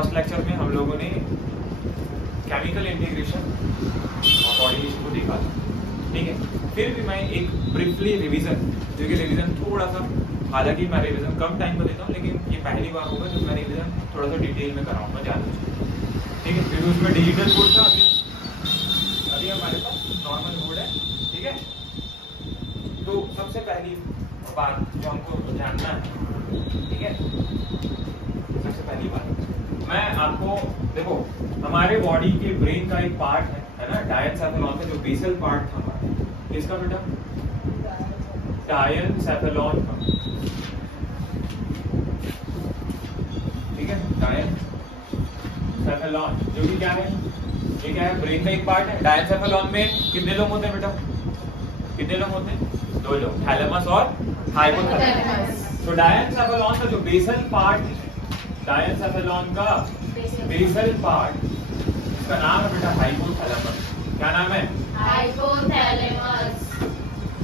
First lecture में हम लोगों ने केमिकल इंटीग्रेशन और कोऑर्डिनेशन को देखा था, ठीक है। फिर भी मैं एक ब्रीफली रिवीजन, जो कि रिवीजन थोड़ा सा, हालांकि मैं रिवीजन कम टाइम पर देता हूँ, लेकिन ये पहली बार होगा जब मैं रिवीजन थोड़ा सा डिटेल में कराऊंगा ज़्यादा, ठीक है। फिर उसमें डिजिटल बोर्ड था, अभी हमारे पास नॉर्मल बोर्ड है, ठीक है। तो सबसे पहली बात जो हमको जानना है, ठीक है, सबसे पहली बात मैं आपको, देखो हमारे बॉडी के ब्रेन का एक पार्ट है ना, डायनसेफेलॉन का, जो बेसल पार्ट था हमारा, किसका बेटा? डायनसेफेलॉन का, ठीक है। डायनसेफेलॉन जो कि क्या है, ये क्या है? ब्रेन का एक पार्ट है। डायनसेफेलॉन में कितने लोग होते हैं बेटा? कितने लोग होते हैं? 2 लोग, थैलेमस और हाइपोथैलेमस। तो डायनसेफेलॉन का जो बेसल पार्ट है, डायनसेफेलॉन का बेसल पार्ट, इसका नाम है बेटा हाइपोथैलेमस। क्या नाम है? हाइपोथैलेमस।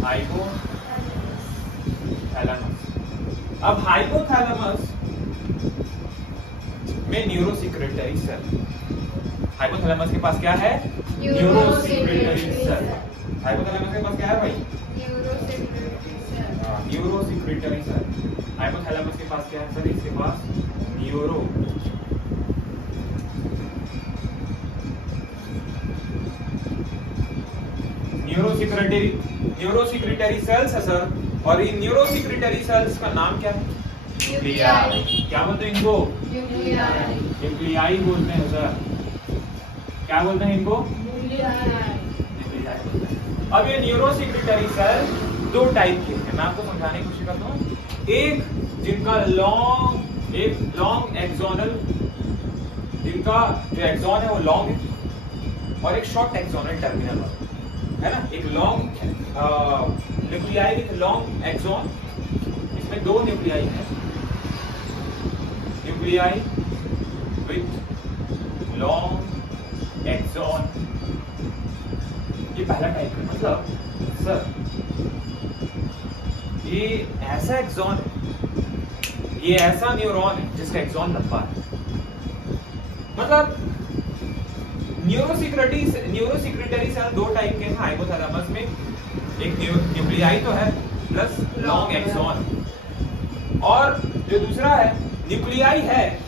हाइपोथैलेमस। अब हाइपोथैलेमस में न्यूरोसेक्रेटरी सेल, हाइपोथैलेमस के पास क्या है? Neurosecretory cell. हाइपोथैलेमस के पास क्या है भाई? Neurosecretory cell. हाइपोथैलेमस के पास क्या है सर? इसके पास न्यूरोसेक्रेटरी सेल्स है सर। और इन न्यूरोसेक्रेटरी सेल्स का नाम क्या है? न्यूक्लियाई। क्या बोलते हैं इनको? न्यूक्लियाई बोलते हैं सर। क्या बोलते हैं इनको? न्यूक्लियाई। अब ये न्यूरोसेक्रेटरी सेल 2 टाइप के हैं, मैं आपको समझाने की कोशिश करता हूँ। एक जिनका लॉन्ग एक्सोनल, जिनका जो एक्सॉन है वो लॉन्ग है, और एक शॉर्ट एक्सोनल टर्मिनल है ना। एक long nuclei with long axon, इसमें 2 न्यूक्लियाई है, न्यूक्लियाई विद लॉन्ग एक्सॉन, ये पहला टाइप है। मतलब सर ये ऐसा एक्सॉन है, ये ऐसा न्यूरॉन है जिसका एक्सॉन लंबा है। मतलब न्यूरोसेक्रेटरी सेल 2 टाइप के हैं हाइपोथैलेमस में, एक न्यूक्लियाई तो है प्लस लॉन्ग एक्सॉन, और जो दूसरा है न्यूक्लियाई है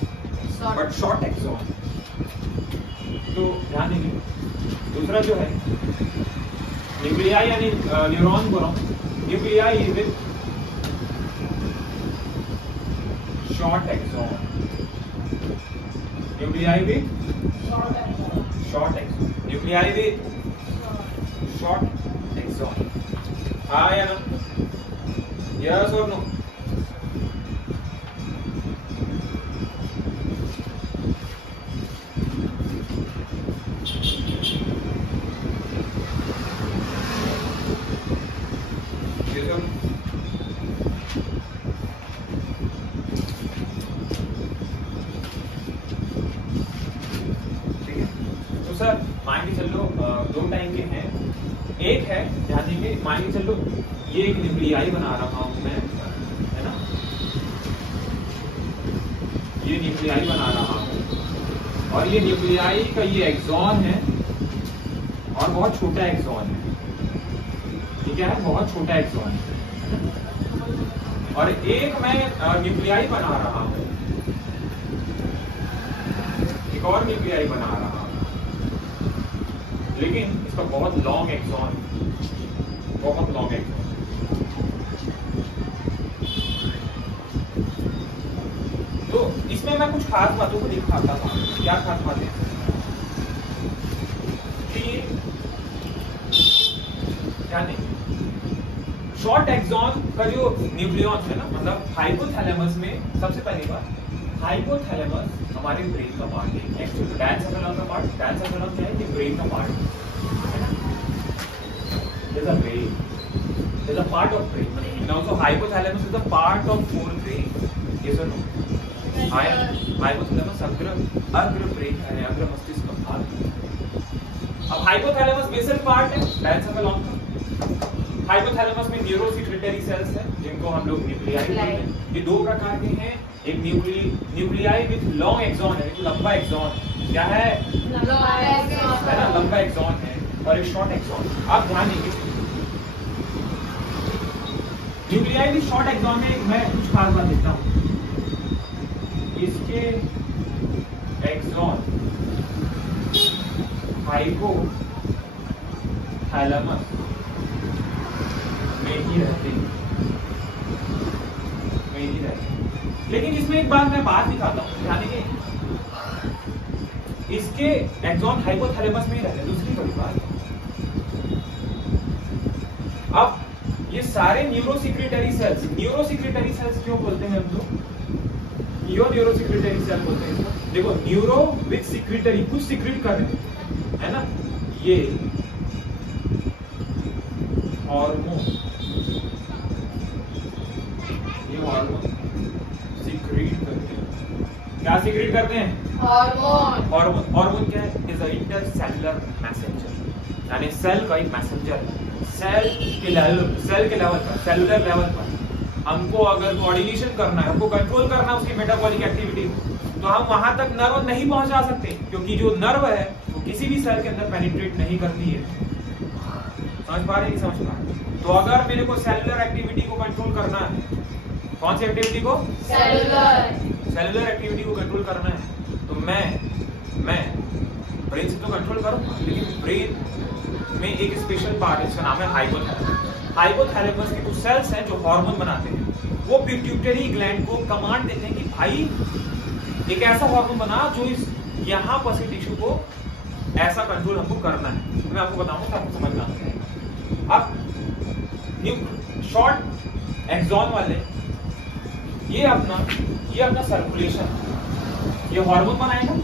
बट शॉर्ट एक्सॉन। तो ध्यान दीजिए, दूसरा जो है न्यूक्लियाई यानी न्यूरॉन बोल रहा हूं, nuclei with short axon, nuclei with short axon, nuclei with short axon. हाँ या ना? यस और नो? मान के चलो ये एक न्यूक्लियाई बना रहा हूं मैं, है ना, ये न्यूक्लियाई बना रहा हूं, और ये न्यूक्लियाई का ये एक्सॉन है, और बहुत छोटा एक्सॉन है, ठीक है, बहुत छोटा एक्सॉन है। और एक मैं न्यूक्लियाई बना रहा हूं, एक और न्यूक्लियाई बना रहा हूं, लेकिन इसका बहुत लॉन्ग एक्सॉन, बहुत लॉन्ग एक्सॉन। तो इसमें मैं कुछ खास बातों को दिखाता था। क्या खास बातें? क्या नहीं, शॉर्ट एक्सॉन का जो न्यूक्लियन है ना, मतलब हाइपोथैलेमस में, सबसे पहली बात, हाइपोथैलेमस हमारे ब्रेन का पार्ट है। एक्चुअली डायनसेफेलॉन का पार्ट, डायनसेफेलॉन क्या है? ये ब्रेन का पार्ट है ना, is a brain, is a part of brain. And also hypothalamus is a part of forebrain. Yes or no? Hypothalamus अग्र ब्रेन है, अग्र मस्तिष्क का भाग। अब हाइपोथैलेमस बेसल पार्ट है डायनसेफेलॉन का। हाइपोथैलेमस में न्यूरोसेक्रेटरी सेल्स हैं जिनको हम लोग न्यूक्लियाई बोलते हैं। ये 2 प्रकार के हैं, एक न्यूक्लियाई विथ लॉन्ग एक्सॉन है, एक लंबा एक्सॉन है। क्या है? है ना, लंबा एक्सॉन है और एक शॉर्ट एक्सॉन। आप ध्यान देंगे न्यूक्लियाई विथ शॉर्ट एक्सॉन में मैं कुछ खास बात देता हूँ। इसके एक्सॉन हाइपोथैलेमस में ही रहते हैं, लेकिन इसमें एक बात मैं दिखाता हूँ, ध्यान देंगे। इसके एक्सॉन हाइपोथैलेमस में ही रहते हैं। दूसरी बड़ी बात, अब ये सारे न्यूरोसिक्रेटरी सेल्स क्यों बोलते हैं हम लोग? न्यूरोसिक्रेटरी सेल बोलते हैं इसको। देखो, न्यूरो विथ सिक्रेटरी, कुछ सिक्रेट कर रहे हैं, है ना। ये हार्मोन सिक्रेट करते हैं। क्या सिक्रेट करते हैं? हार्मोन क्या है? इज अ इंटरसेलुलर मैसेंजर, यानी सेल का एक मैसेंजर है। सेल के लेवल पर, सेलुलर लेवल पर हमको अगर कोऑर्डिनेशन करना है, हमको कंट्रोल करना है उसकी मेटाबॉलिक एक्टिविटी, तो हम वहां तक नर्व नहीं पहुंचा सकते, क्योंकि जो नर्व है वो किसी भी सेल के अंदर पेनिट्रेट नहीं करती है। समझ पा रहे हैं? समझ पा रहे हैं? तो अगर मेरे को सेलुलर एक्टिविटी को कंट्रोल करना है, कौन सी एक्टिविटी को? सेलुलर एक्टिविटी को कंट्रोल करना है, तो मैं ब्रेन से तो कंट्रोल करूंगा, लेकिन ब्रेन में एक स्पेशल पार्ट है, इसका नाम है हाइपोथैलेमस। हाइपोथैलेमस के कुछ सेल्स हैं जो हार्मोन बनाते हैं। वो पिट्यूटरी ग्लैंड को कमांड देते हैं कि भाई एक ऐसा हार्मोन बना जो इस यहाँ पर से टिश्यू को ऐसा कंट्रोल हमको करना है। मैं आपको बताऊंगा, आपको समझ में आ जाएगा। अब शॉर्ट एक्सॉन वाले ये अपना सर्कुलेशन, ये हार्मोन बनाएगा,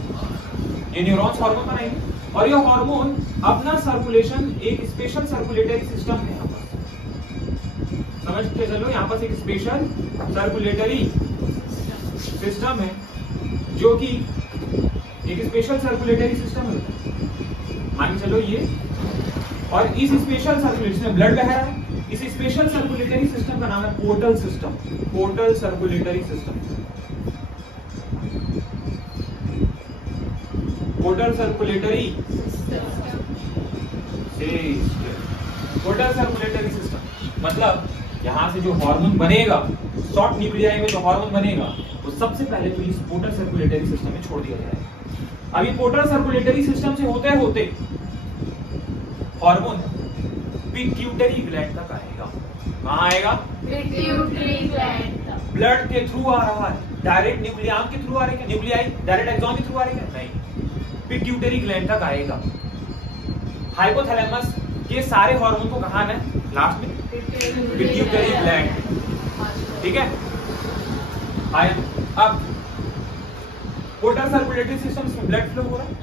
ये न्यूरॉन्स हार्मोन बनाएंगे, और ये हार्मोन अपना सर्कुलेशन एक स्पेशल सर्कुलेटरी सिस्टम है। यहाँ पर समझ के चलो, यहाँ पर एक स्पेशल सर्कुलेटरी सिस्टम है, जो कि एक स्पेशल सर्कुलेटरी सिस्टम है। मान के चलो ये, और इस स्पेशल सर्कुलेशन में ब्लड बह रहा है। इस स्पेशल सर्कुलेटरी सिस्टम का नाम है portal system, portal circulatory system. Portal circulatory system मतलब यहां से जो हार्मोन बनेगा, शॉर्ट न्यूक्लियाई में जो हार्मोन बनेगा, वो सबसे पहले तो इस पोर्टल सर्कुलेटरी सिस्टम में छोड़ दिया जाएगा। अभी पोर्टल सर्कुलेटरी सिस्टम से होते होते हार्मोन पिट्यूटरी ग्लैंड तक आएगा। कहां आएगा? Pituitary gland. ब्लड के थ्रू आ रहा है, डायरेक्ट न्यूक्लियस के थ्रू आ रहा है, न्यूक्लियाई डायरेक्ट एक्सॉन के थ्रू आ रही है? नहीं, पिट्यूटरी ग्लैंड तक आएगा। हाइपोथैलेमस के सारे हार्मोन को कहां है? लास्ट में पिट्यूटरी ग्लैंड। ठीक है। अब पोर्टल सर्कुलेटरी सिस्टम में ब्लड फ्लो हो रहा है,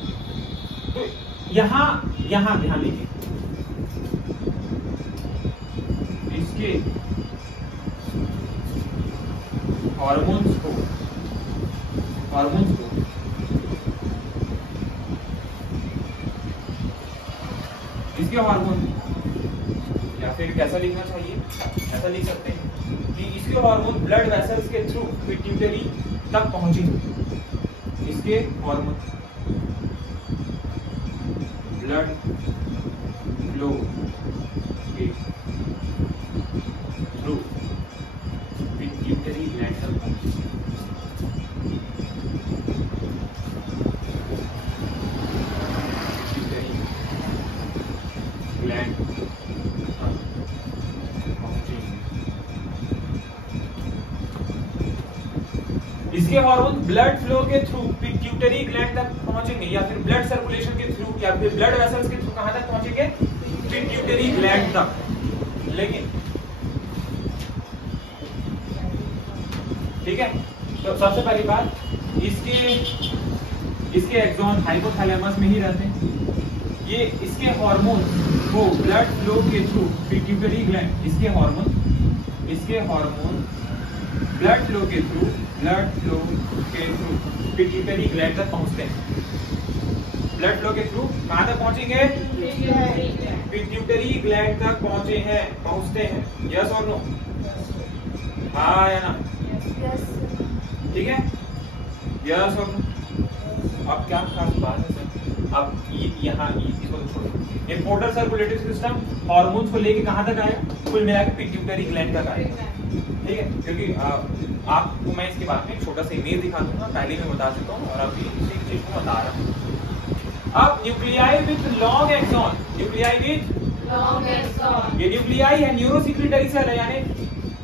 तो यहां ध्यान लीजिए, इसके हार्मोन्स को इसके हार्मोन, या फिर कैसा लिखना चाहिए, ऐसा लिख सकते हैं कि इसके हार्मोन ब्लड वेसल्स के थ्रू पिट्यूटरी तक पहुंचेंगे। इसके हार्मोन ब्लड फ्लो के थ्रू पिट्यूटरी ग्लैंड तक पहुंचेंगे। इसके हार्मोन ब्लड फ्लो के थ्रू पिट्यूटरी ग्लैंड तक पहुंचेंगे, या फिर ब्लड सर्कुलेशन के थ्रू, या फिर ब्लड वेसल्स के थ्रू कहां तक पहुंचेंगे? पिट्यूटरी ग्लैंड तक। लेकिन ठीक है, तो सबसे पहली बात, इसके एक्सॉन हाइपोथैलेमस में ही रहते हैं। ये इसके हार्मोन को ब्लड फ्लो के थ्रू पिट्यूटरी ग्लैंड, इसके हार्मोन ब्लड फ्लो के थ्रू पिट्यूटरी ग्लैंड तक पहुंचते हैं। ब्लड फ्लो के थ्रू कहां तक पहुंचेंगे? पिट्यूटरी ग्लैंड तक पहुंचते हैं। यस और नो? हाँ या ना? ठीक है, यस और अब क्या खास बात है सर, अब यहाँ इसको छोड़ो, ये पोर्टल सर्कुलेटरी सिस्टम हार्मोन्स को लेके कहाँ तक आया, कुल मिला के पिट्यूटरी ग्लैंड तक आया, ठीक है, क्योंकि आपको मैं इसके बारे में एक छोटा सा इमेज दिखा दूंगा, पहले मैं बता चुका हूँ और अभी इसी चीज को बता रहा हूँ। अब nuclei with long axon, nuclei with long axon, ये न्यूक्लियाई है, न्यूरोसिक्रेटरी सेल है, यानी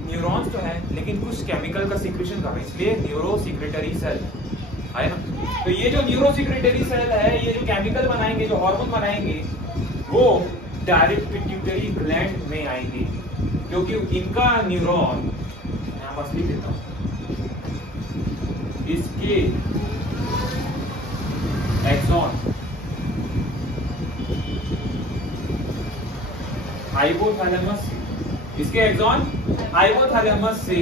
न्यूरॉन्स तो है लेकिन कुछ केमिकल का सिक्रेशन कर रहे हैं, इसलिए न्यूरोसिक्रेटरी सेल है ना। तो ये जो न्यूरोसिक्रेटरी सेल है, ये जो केमिकल बनाएंगे, जो हार्मोन बनाएंगे, वो डायरेक्ट पिट्यूटरी ग्लैंड में आएंगे, क्योंकि इनका न्यूरॉन, यहाँ बस लिख देता हूँ, इसके एक्सॉन हाइपोथैलेमस, इसके एक्सॉन हाइपोथैलेमस से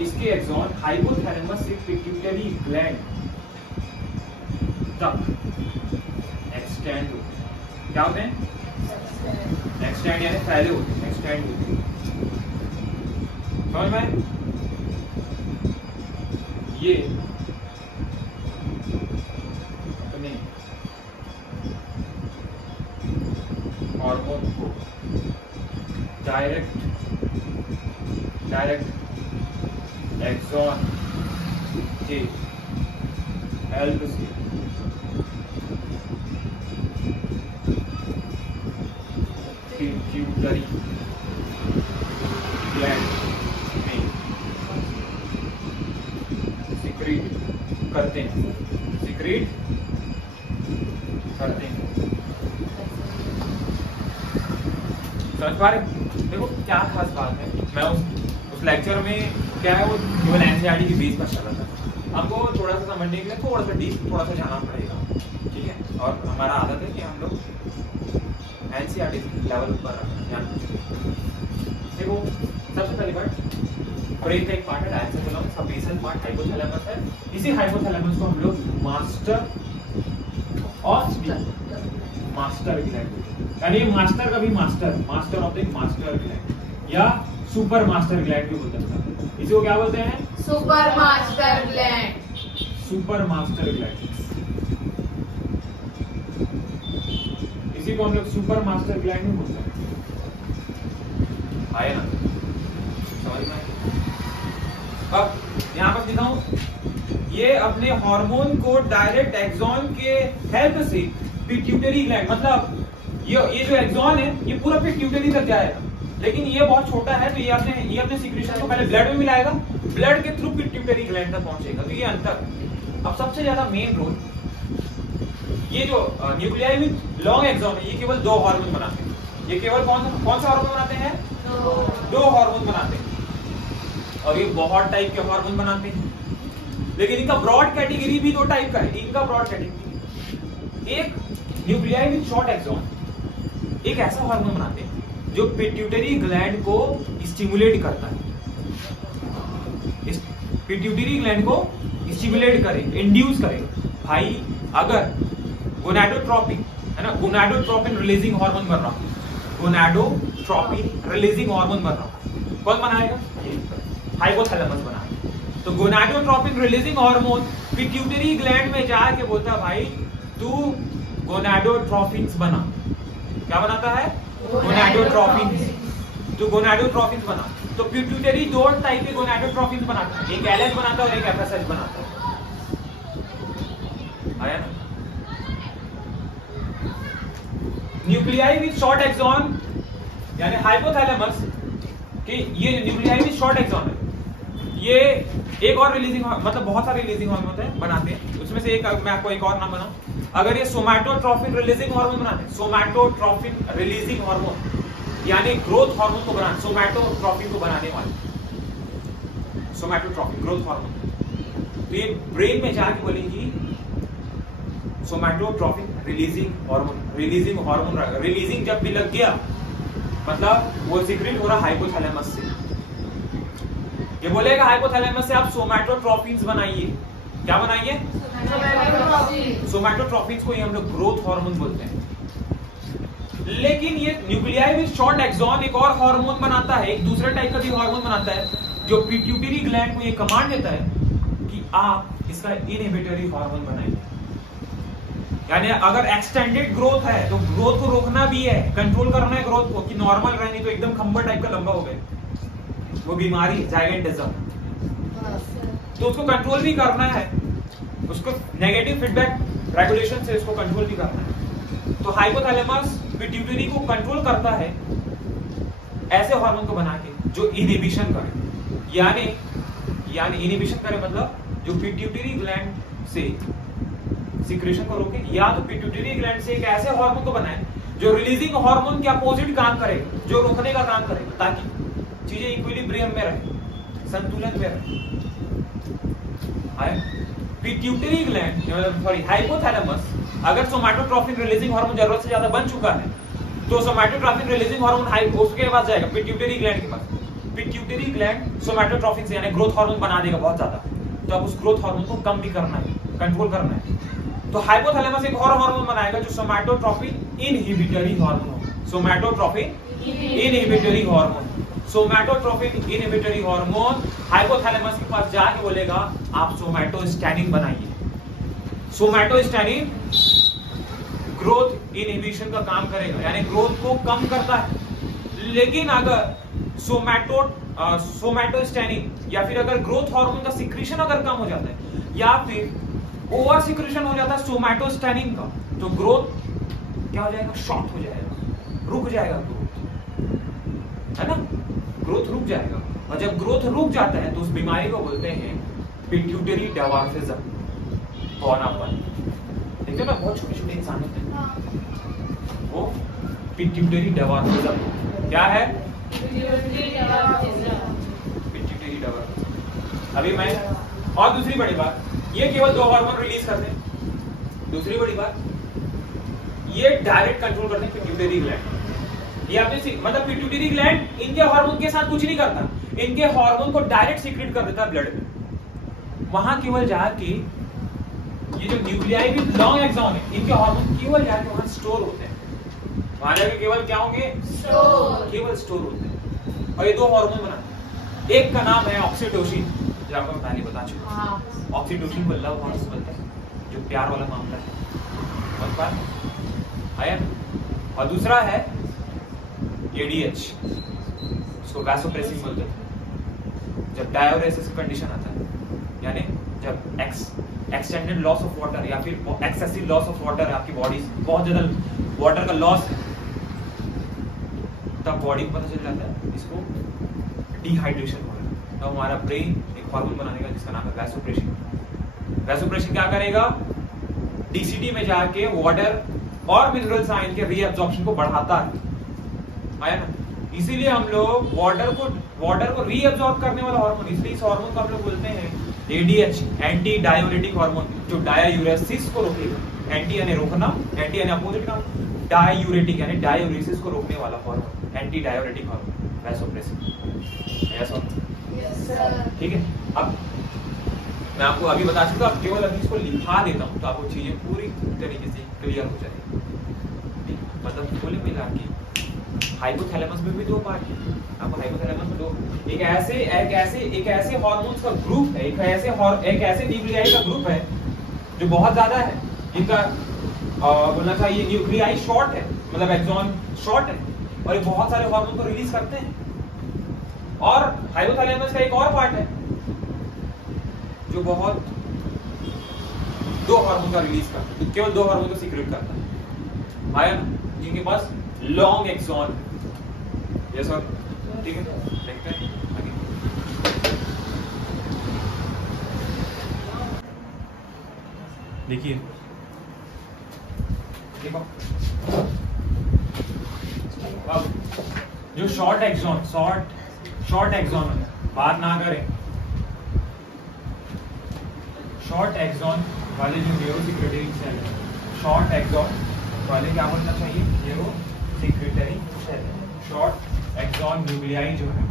इसके एक्सॉन हाइपोथैलेमस से पिट्यूटरी ग्लैंड तक एक्सटेंड होते हैं। क्या होते हैं? एक्सटेंड यानी फैले होते हैं, एक्सटेंड होते हैं, समझ में? ये अपने हार्मोन को डायरेक्ट एक्सॉन के हेल्प से पिट्यूटरी ग्लैंड में सिक्रीट करते हैं, सिक्रीट करते हैं। समझ पा रहे? देखो क्या खास बात है, मैं उस लेक्चर में क्या है, वो केवल एनसीईआरटी की बेस पर चल रहा था, हमको थोड़ा सा समझने के लिए थोड़ा सा डीप थोड़ा सा जाना पड़ेगा, ठीक है। और हमारा आदत है कि हम लोग एनसीईआरटी लेवल पर ध्यान। देखो सबसे पहली बात, ब्रेन का एक पार्ट है डायसेफेलम, सब बेसल पार्ट हाइपोथैलेमस है, इसी हाइपोथैलेमस को हम लोग मास्टर ग्लैंड, यानी मास्टर का भी master of the master gland या सुपर मास्टर ग्लैंड भी बोलते हैं, इसको क्या बोलते हैं? Super master gland, super master gland, इसी को हम लोग सुपर मास्टर ग्लैंड भी बोलते हैं। आया ना समझ में? अब यहाँ पर दिखाऊं, ये अपने हार्मोन को डायरेक्ट एक्सॉन के हेल्प से पिट्यूटरी ग्लैंड, मतलब ये जो एक्सॉन है ये पूरा पिट्यूटरी तक जाएगा, लेकिन ये बहुत छोटा है, तो ये अपने सिक्रेशन को पहले ब्लड में मिलाएगा, ब्लड के थ्रू पिट्यूटरी ग्लैंड तक पहुंचेगा, तो ये अंतर। अब सबसे ज्यादा मेन रोल ये जो न्यूक्लियाई विद लॉन्ग एक्सॉन है, ये केवल दो हार्मोन बनाते हैं, ये केवल कौन सा हार्मोन बनाते हैं? दो हार्मोन बनाते हैं, और ये बहुत टाइप के हार्मोन बनाते हैं, लेकिन इनका ब्रॉड कैटेगरी भी दो टाइप का है। इनका ब्रॉड कैटेगरी, एक न्यूक्लियाई विद शॉर्ट एक्सॉन, एक ऐसा हार्मोन बनाते हैं जो पिट्यूटरी ग्लैंड को स्टिमुलेट करता है, पिट्यूटरी ग्लैंड को स्टिमुलेट करे, इंड्यूस करे। भाई अगर गोनाडोट्रोपिन है ना, गोनाडोट्रोपिन रिलीजिंग हार्मोन बन रहा, गोनाडोट्रोपिन रिलीजिंग हार्मोन बन रहा, कौन बनाएगा? हाइपोथैलेमस बनाएगा। तो gonadotropin releasing hormone pituitary gland में जाके बोलता है भाई तू गोनाडोट्रोपिन्स बना। क्या बनाता है? गोनाडोट्रोपिन्स। तो गोनाडोट्रोपिन्स बना, तो पिट्यूटरी दो टाइप के गोनाडोट्रोपिन्स बनाता है, एक एलएच बनाता है और एक एफएसएच बनाता है। आया ना? न्यूक्लियाई विद शॉर्ट एक्सॉन यानी हाइपोथैलेमस कि ये न्यूक्लियाई विद शॉर्ट एक्सॉन है, ये एक और रिलीजिंग मतलब बहुत सारे रिलीजिंग हार्मोन होते हैं बनाते हैं, उसमें से एक मैं आपको एक और नाम बनाऊं। अगर ये सोमैटोट्रोपिन रिलीजिंग हार्मोन बनाते हैं, सोमैटोट्रोपिन रिलीजिंग हार्मोन यानी ग्रोथ हार्मोन को बनाने, सोमैटोट्रोपिन को बनाने वाले सोमैटोट्रोपिन ग्रोथ हार्मोन, तो ये ब्रेन में जाके बोलेगी सोमैटोट्रोपिन रिलीजिंग हार्मोन, रिलीजिंग जब भी लग गया मतलब वो सीक्रेट हो रहा हाइपोथैलेमस से, ये बोलेगा हाइपोथैलेमस से आप सोमैटोट्रोपिन्स बनाइए, क्या बनाइए? सोमैटोट्रोफिन को ही हम लोग ग्रोथ हार्मोन बोलते हैं। लेकिन ये न्यूक्लियाई विद शॉर्ट एक्सॉन एक और हार्मोन बनाता है, एक दूसरे टाइप का भी हार्मोन बनाता है, जो पिट्यूटरी ग्लैंड को ये कमांड देता है कि आप इसका इनहिबिटरी हार्मोन बनाइए। यानी अगर एक्सटेंडेड ग्रोथ है तो ग्रोथ को रोकना भी है, कंट्रोल करना है ग्रोथ को, कि नॉर्मल रहे नहीं तो एकदम खंबर टाइप का लंबा हो गए, वो बीमारी जाइगेंटिज्म, तो उसको कंट्रोल भी करना है, उसको नेगेटिव फीडबैक रेगुलेशन से उसको कंट्रोल भी करना है। तो हाइपोथैलेमस पिट्यूटरी को कंट्रोल करता है ऐसे हार्मोन को बना के जो इनहिबिशन करे, यानी इनहिबिशन करे मतलब जो पिट्यूटरी ग्लैंड से सिक्रेशन को रोके, या तो पिट्यूटरी ग्लैंड से एक ऐसे हार्मोन को बनाए जो रिलीजिंग हार्मोन के अपोजिट काम करेगा, जो रोकने का काम करेगा, ताकि चीजें इक्विलिब्रियम में रहे, संतुलन में रहे। पिट्यूटरी ग्लैंड सॉरी हाइपोथैलेमस अगर सोमैटोट्रोफिन रिलीजिंग हार्मोन जरूरत से ज्यादा बन चुका है तो सोमैटोट्रोफिन रिलीजिंग हार्मोन उसके पास जाएगा, पिट्यूटरी ग्लैंड के पास। पिट्यूटरी ग्लैंड सोमैटोट्रोफिन से यानी ग्रोथ हार्मोन बना देगा बहुत ज्यादा, तो अब उस ग्रोथ हार्मोन को कम भी करना है, कंट्रोल करना है। तो हाइपोथैलेमस एक और हार्मोन बनाएगा जो somatotrophin inhibitory hormone, somatotrophin inhibitory hormone, somatotrophin inhibitory hormone hypothalamus के पास जाके बोलेगा आप सोमैटोस्टैनिन बनाइए। सोमैटोस्टैनिन ग्रोथ इनहिबिशन का काम करेगा, यानी ग्रोथ को कम करता है। लेकिन अगर सोमैटोस्टैनिन या फिर अगर ग्रोथ हार्मोन का सिक्रीशन अगर कम हो जाता है या फिर ओवर सिक्रीशन हो जाता है सोमैटोस्टैनिन का, तो ग्रोथ क्या हो जाएगा? शॉर्ट हो जाएगा, रुक जाएगा ग्रोथ, है ना, ग्रोथ रुक जाएगा। और जब ग्रोथ रुक जाता है तो उस बीमारी को बोलते हैं पिट्यूटरी डवार्फिज्म, बौनापन। देखते हो ना, बहुत छोटे छोटे इंसान होते हैं, वो पिट्यूटरी डवार्फिज्म क्या है? पिट्यूटरी डवार्फिज्म। अभी मैं और दूसरी बड़ी बात, ये केवल 2 हार्मोन रिलीज करते हैं। दूसरी बड़ी बात, ये डायरेक्ट कंट्रोल करते हैं पिट्यूटरी ग्लैंड। ये आपने मतलब पिट्यूटरी ग्लैंड इनके हार्मोन के साथ कुछ नहीं करता, इनके हार्मोन को डायरेक्ट सीक्रेट कर देता है ब्लड में। वहां केवल जाके ये जो न्यूक्लियाई विद लॉन्ग एक्सॉन है, इनके हार्मोन केवल जाके वहां स्टोर होते हैं, वहां जाके केवल क्या होंगे? स्टोर, केवल स्टोर होते हैं। और ये 2 हार्मोन बनाते हैं, एक का नाम है ऑक्सीटोसिन, जो आपको मैं पहले बता चुका। ऑक्सीटोसिन को लव हार्मोन बोलते हैं, जो प्यार वाला मामला है, समझ पा आया। और दूसरा है एडीएच, इसको वैसोप्रेसिन बोलते हैं। जब डायोरेसिस कंडीशन आता है, यानी जब एक्सटेंडेड लॉस ऑफ वाटर या फिर एक्सेसिव लॉस ऑफ वाटर, आपकी बॉडी बहुत ज्यादा वाटर का लॉस है, तब बॉडी को पता चल जाता है इसको डिहाइड्रेशन हो रहा है। तब हमारा ब्रेन एक हार्मोन बनाएगा जिसका नाम है वैसोप्रेसिन। वैसोप्रेसिन क्या करेगा? डीसीटी में जाके वाटर और मिनरल्स आयन के रीअब्जॉर्प्शन को बढ़ाता है, आया ना। इसीलिए हम लोग वाटर को रीअब्जॉर्ब करने वाला हार्मोन, इसलिए इस हार्मोन को हम लोग बोलते हैं एडीएच, एंटी डायूरेटिक हार्मोन, जो डायूरेसिस को रोकेगा। एंटी यानी रोकना, एंटी यानी अपोजिट का, डायूरेटिक यानी डायूरेसिस को रोकने वाला hormone, anti diuretic hormone vasopressin. ऐसा ठीक है। अब मैं आपको अभी बता चुका, अब केवल अभी इसको लिखा देता हूं तो आपको चीजें पूरी तरीके से क्लियर हो जाएगी। मतलब कुल मिला के हाइपोथैलेमस में भी 2 पार्ट है। आपको हाइपोथैलेमस में 2 एक ऐसे हार्मोन्स का ग्रुप है, एक ऐसे न्यूक्लियाई का ग्रुप है जो बहुत ज्यादा है, जिनका बोलना चाहिए न्यूक्लियाई शॉर्ट है, मतलब एक्सॉन शॉर्ट है, और ये बहुत सारे हार्मोन को रिलीज करते हैं। और हाइपोथैलेमस का एक और पार्ट है जो बहुत 2 हार्मोन का रिलीज करता है, केवल 2 हार्मोन को सीक्रेट करता है, आया, जिनके पास लॉन्ग एक्सॉन। ये सर ठीक है, देखते हैं आगे। देखिए देखो, अब जो शॉर्ट एक्सॉन बात ना करें, शॉर्ट एक्सॉन वाले जो न्यूरोसिक्रेटरी सेल है, शॉर्ट एक्सॉन वाले क्या बोलना चाहिए? Neurosecretory cell. Short axon nuclei जो है,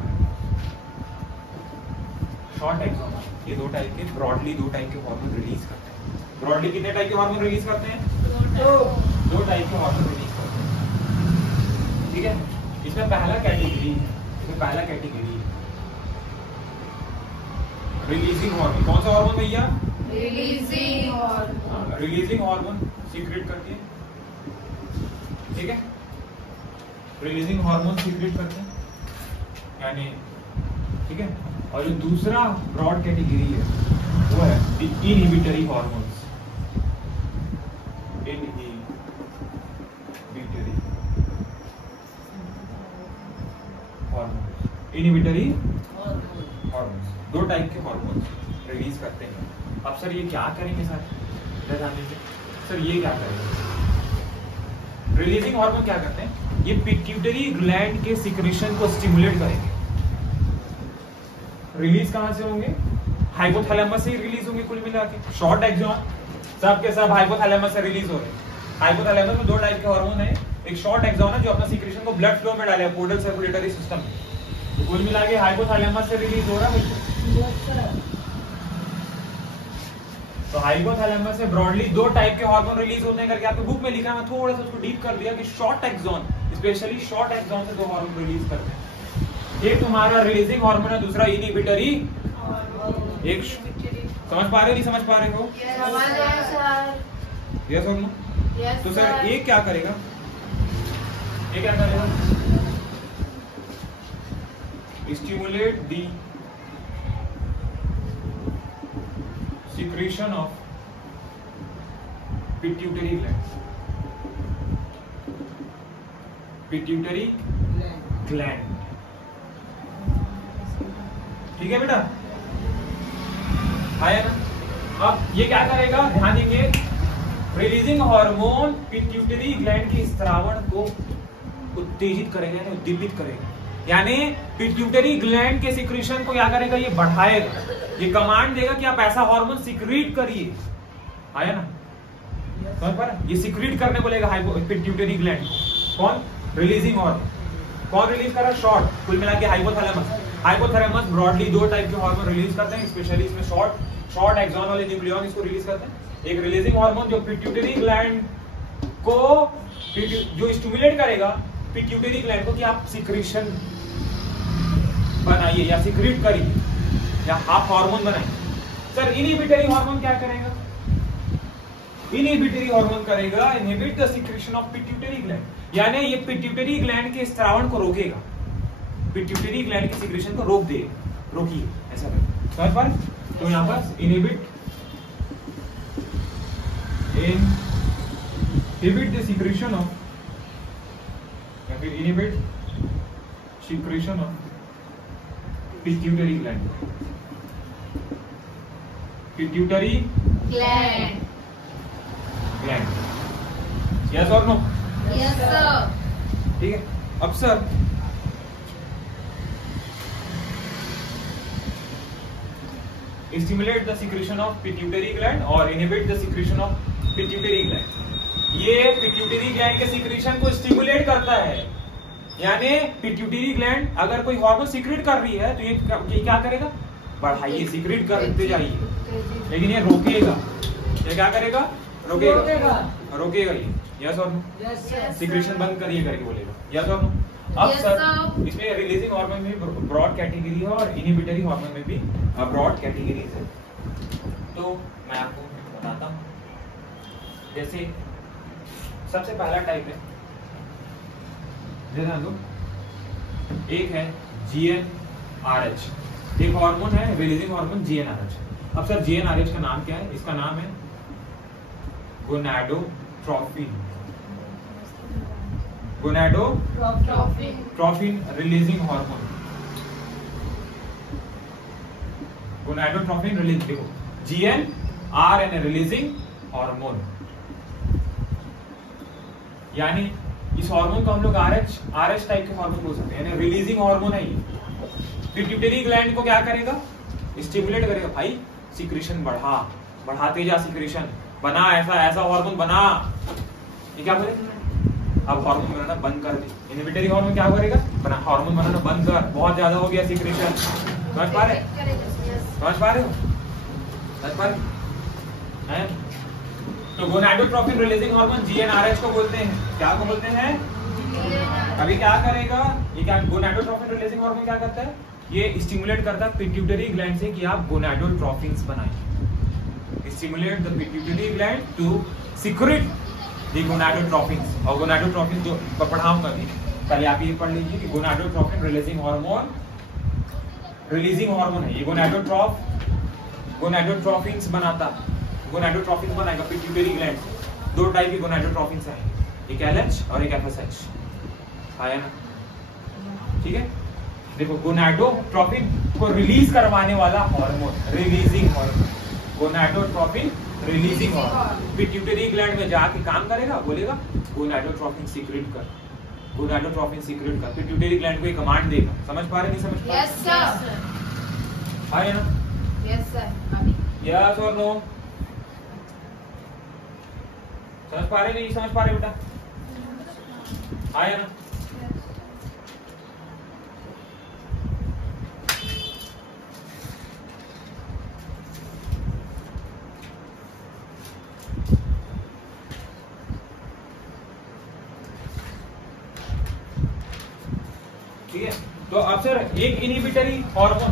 शॉर्ट एक्सॉन, ये दो टाइप के ब्रॉडली दो टाइप के हार्मोन रिलीज करते हैं। ब्रॉडली कितने टाइप के हार्मोन रिलीज करते हैं? दो टाइप के हार्मोन रिलीज करते हैं, ठीक है। इसमें पहला कैटेगरी रिलीजिंग हार्मोन। कौन सा हार्मोन भैया? रिलीजिंग हार्मोन सीक्रेट करती है, ठीक है। रिलीजिंग हार्मोन सीक्रेट करते हैं यानी, ठीक है। और जो दूसरा ब्रॉड कैटेगरी है वो है inhibitory hormones. Inhibitory hormones, inhibitory hormones दो टाइप के हार्मोन्स रिलीज करते हैं। अब सर ये क्या करेंगे सर? सर ये क्या करेंगे? रिलीजिंग हार्मोन क्या करते हैं? ये पिट्यूटरी ग्लैंड के सिक्रेशन को स्टिमुलेट करेंगे। रिलीज कहां से होंगे? हाइपोथैलेमस से रिलीज होंगे कुल मिला के। शॉर्ट एक्सॉन सब के सब हाइपोथैलेमस से रिलीज हो रहे हैं। हाइपोथैलेमस में दो टाइप के हार्मोन है, एक शॉर्ट एक्सॉन है जो अपना सिक्रेशन को ब्लड फ्लो में डाले पोर्टल सर्कुलेटरी सिस्टम में, तो कुल मिला के हाइपोथैलेमस से रिलीज हो रहा है। तो हाइपोथैलेमस से ब्रॉडली दो टाइप के हार्मोन रिलीज होते हैं करके आपकी बुक में लिखा है। मैं थोड़ा सा उसको डीप कर दिया कि short axon, specially short axon से दो हार्मोन रिलीज करते हैं। एक तुम्हारा रिलीजिंग हार्मोन है, दूसरा इनहिबिटरी। एक समझ पा रहे हो? नहीं समझ पा रहे हो? यस और नो? तो सर ये क्या करेगा? ये क्या करेगा? Stimulate the secretion of pituitary gland, pituitary gland, ठीक है बेटा, आया ना? अब ये क्या करेगा? ध्यान देंगे, रिलीजिंग हार्मोन पिट्यूटरी ग्लैंड के स्त्रावण को उत्तेजित करेगा यानी उद्दीपित करेगा, यानी पिट्यूटरी ग्लैंड के सिक्रीशन को क्या करेगा? ये बढ़ाएगा, ये कमांड देगा कि आप ऐसा हार्मोन सिक्रीट करिए। आया ना? समझ पा रहे? ये सिक्रीट करने बोलेगा पिट्यूटरी ग्लैंड को। कौन? Releasing hormone. कौन रिलीज कर रहा है? शॉर्ट। कुल मिला के हाइपोथैलेमस। हाइपोथैलेमस ब्रॉडली दो टाइप के हार्मोन रिलीज करते हैं, स्पेशली इसमें शॉर्ट एक्सॉन वाले न्यूक्लियन इसको रिलीज करते हैं। एक रिलीजिंग हार्मोन जो पिट्यूटरी ग्लैंड को जो स्टिमुलेट करेगा पिट्यूटरी ग्लैंड को कि आप सिक्रीशन बनाइए या सिक्रीट करिए या आप हार्मोन बनाइए। सर इनहिबिटरी हार्मोन क्या करेगा? इनहिबिटरी हार्मोन करेगा inhibit the secretion of pituitary gland, यानी ये पिट्यूटरी ग्लैंड के स्त्रावण को रोकेगा, पिट्यूटरी ग्लैंड की सिक्रीशन को रोकिए ऐसा करेगा। समझ पा रहे? तो यहां पर इनहिबिट द सिक्रीशन ऑफ या फिर inhibit secretion of pituitary gland, pituitary gland. Yes और नो? Yes sir. ठीक है। अब sir stimulate the secretion of pituitary gland और inhibit the secretion of pituitary gland. ये पिट्यूटरी ग्लैंड के सिक्रीशन को स्टिमुलेट करता है, यानी पिट्यूटरी ग्लैंड अगर कोई हार्मोन सीक्रेट कर रही है तो ये क्या करेगा? बढ़ाइए, सीक्रेट करते जाइए, लेकिन ये रोकेगा। ये क्या करेगा? रोकेगा ये। यस और नो? सिक्रेशन बंद करिए करके बोलेगा। यस और नो? अब सर इसमें रिलीजिंग हार्मोन में भी ब्रॉड कैटेगरी है और इनहिबिटरी हार्मोन में भी ब्रॉड कैटेगरीज है। तो मैं आपको बताता हूँ। जैसे सबसे पहला टाइप है, ध्यान दो, एक है GnRH, एक हार्मोन है रिलीजिंग हार्मोन GnRH। अब सर GnRH का नाम क्या है? इसका नाम है gonadotropin, gonadotropin releasing hormone, gonadotropin release, देखो GnRH रिलीजिंग हार्मोन, यानी इस हार्मोन को हम लोग RH टाइप के हार्मोन बोल सकते हैं, यानी रिलीजिंग हार्मोन है ये। पिट्यूटरी ग्लैंड को क्या करेगा? स्टिमुलेट करेगा, भाई सिक्रीशन बढ़ाते जा, सिक्रीशन बना, ऐसा हार्मोन बना। ये क्या बोले? अब हार्मोन बनाना बंद कर दे। इनहिबिटरी हार्मोन क्या करेगा? हार्मोन बनाना बंद कर, बहुत ज्यादा हो गया सिक्रीशन। समझ पा रहे? समझ पा रहे हो? समझ पा रहे हैं? तो गोनाडोट्रोपिन रिलीजिंग हार्मोन GnRH को बोलते हैं। क्या को बोलते हैं? अभी क्या करेगा ये? क्या गोनाडोट्रोपिन रिलीजिंग हार्मोन क्या करता है? ये स्टिमुलेट करता है पिट्यूटरी ग्लैंड से कि आप गोनाडोट्रोपिन्स बनाइए। Stimulate the pituitary gland to secrete the gonadotropins. और गोनाडोट्रोपिन जो पढ़ाऊंगा अभी, पहले आप ये पढ़ लीजिए कि गोनाडोट्रोपिन रिलीजिंग हार्मोन है। ये गोनाडोट्रोपिन्स बनाता, गोनाडोट्रोपिन्स बनाएगा पिट्यूटरी ग्लैंड से। दो टाइप के गोनाडोट्रोपिन्स हैं, एक LH और एक FSH। आया ना? ठीक है, देखो गोनाडोट्रोपिन को रिलीज करवाने वाला hormone, releasing hormone, gonadotropin releasing hormone pituitary gland में जाके काम करेगा, बोलेगा गोनाडोट्रोपिन सीक्रेट कर, गोनाडोट्रोपिन सीक्रेट कर। पिट्यूटरी ग्लैंड को ये कमांड देगा। समझ पा रहे? नहीं समझ पा रहे? Yes sir. आया ना? Yes sir. यस और नो? समझ पा रहे? नहीं समझ पा रहे बेटा? आया ना? ठीक है, तो अब सर एक इनहिबिटरी हार्मोन,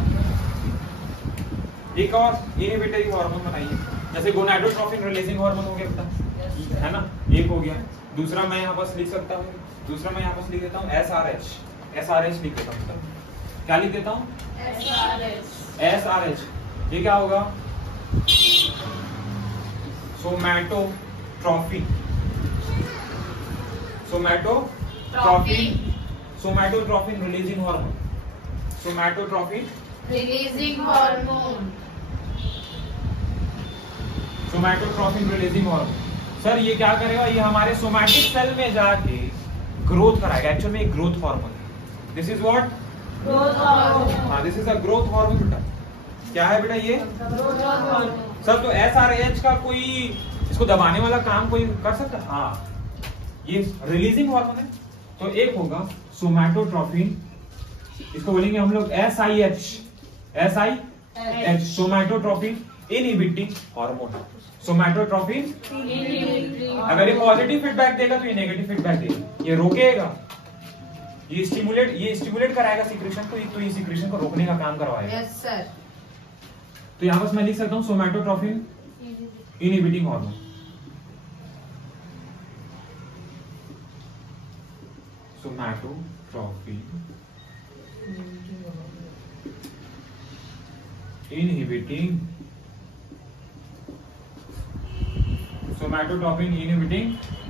एक और इनहिबिटरी हार्मोन बनाइए। जैसे गोनाडोट्रोपिन रिलीजिंग हार्मोन हो गया बेटा, है ना? एक हो गया। दूसरा मैं यहाँ पर लिख सकता हूँ, दूसरा मैं यहाँ पर लिख देता हूँ SRH लिख देता हूँ। क्या लिख देता हूँ? SRH। ये क्या होगा? Somatotropin releasing hormone, somatotropin releasing hormone. Somatotropin releasing hormone. Sir ये क्या करेगा? ये हमारे सोमैटिक सेल में जाके ग्रोथ कराएगा। एक्चुअल में एक ग्रोथ हार्मोन है। This is what? Growth hormone. हाँ, this is a growth hormone बेटा। क्या है बेटा ये? Growth hormone. सर तो SRH का कोई इसको दबाने वाला काम कोई कर सकता है? हाँ, ये रिलीजिंग हार्मोन है। तो एक होगा सोमैटोट्रोपिन, इसको बोलेंगे हम लोग SIH, सोमैटोट्रोपिन इनहिबिटिंग हार्मोन। सोमैटोट्रोपिन अगर ये पॉजिटिव फीडबैक देगा तो ये नेगेटिव फीडबैक देगा। ये रोकेगा, ये स्टिमुलेट कराएगा सीक्रेशन को, तो ये सीक्रेशन को रोकने का काम करवाएगा। Yes sir. तो यहां पर मैं लिख सकता हूं somatotropin inhibiting hormone. Somatotropin inhibiting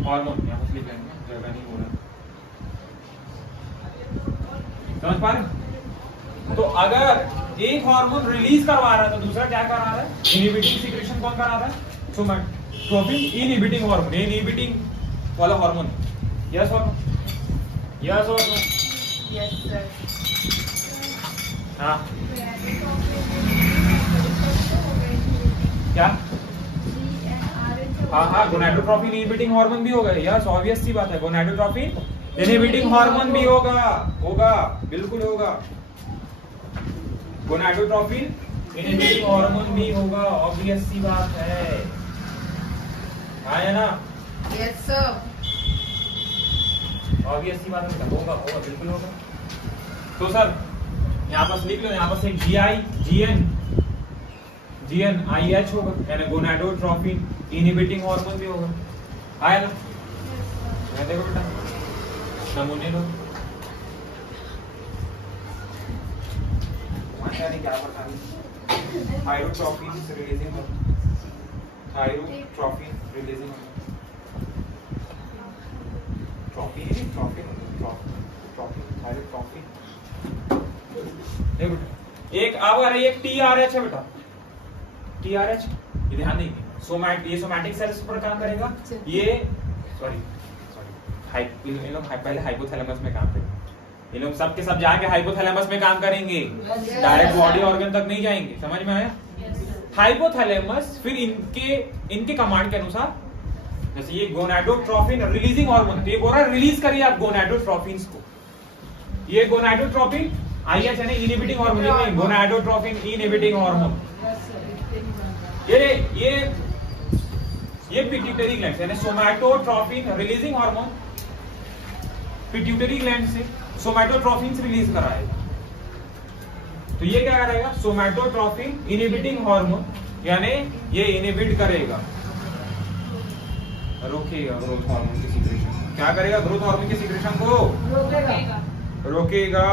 hormone. यहां पर लिख लेंगे, जगह नहीं हो रहा। समझ पा रहे? तो अगर एक हार्मोन रिलीज करवा रहा है तो दूसरा क्या करा रहा है? इनहिबिटिंग सीक्रेशन कौन करा रहा है? सोमैटोट्रोपिन इनहिबिटिंग हार्मोन, इनहिबिटिंग वाला हार्मोन। यस और नो? यस और नो? Yes sir. हाँ, क्या? हाँ, गोनाडोट्रोपिन इनहिबिटिंग हार्मोन भी होगा। यस, ऑब्वियस सी बात है, गोनाडोट्रोपिन इनहिबिटिंग हार्मोन भी होगा, बिल्कुल होगा। गोनाडोट्रोपिन इनहिबिटिंग हार्मोन भी होगा, ऑब्वियस सी बात है। आया ना? Yes sir. ऑब्वियस सी बात है, होगा, बिल्कुल होगा। तो सर यहाँ पर लिख लो, यहाँ पर एक GnIH होगा, यानी गोनाडोट्रोपिन इनहिबिटिंग हार्मोन भी होगा। आया ना? देखो बेटा, नमूने लो। क्या बता रही? Thyrotropin releasing hormone, thyrotropin releasing thyrotropin. देखो बेटा, एक अब आ रही है TRH है बेटा। TRH ये ध्यान देंगे, ये सोमैटिक सेल्स पर काम करेगा। ये ये लोग पहले हाइपोथैलेमस में काम करेंगे। ये लोग सब के सब जाके हाइपोथैलेमस में काम करेंगे, डायरेक्ट बॉडी ऑर्गन तक नहीं जाएंगे। समझ में आया? हाइपोथैलेमस फिर इनके कमांड के अनुसार, जैसे ये गोनाडोट्रोपिन रिलीजिंग हार्मोन, तो ये बोल रहा है रिलीज करिए आप गोनाडोट्रोपिन्स को। ये गोनाडोट्रोपिन IH यानी inhibiting hormone, gonadotropin inhibiting hormone. ये पिट्यूटरी ग्लैंड यानी सोमैटोट्रोपिन रिलीजिंग हार्मोन पिट्यूटरी ग्लैंड से सोमैटोट्रोपिन रिलीज कराएगा। तो ये क्या करेगा? सोमैटोट्रोपिन इनहिबिटिंग हार्मोन यानी ये इनहिबिट करेगा, रोकेगा ग्रोथ हार्मोन की सिक्रेशन। क्या करेगा? ग्रोथ हार्मोन की सिक्रेशन को रोकेगा।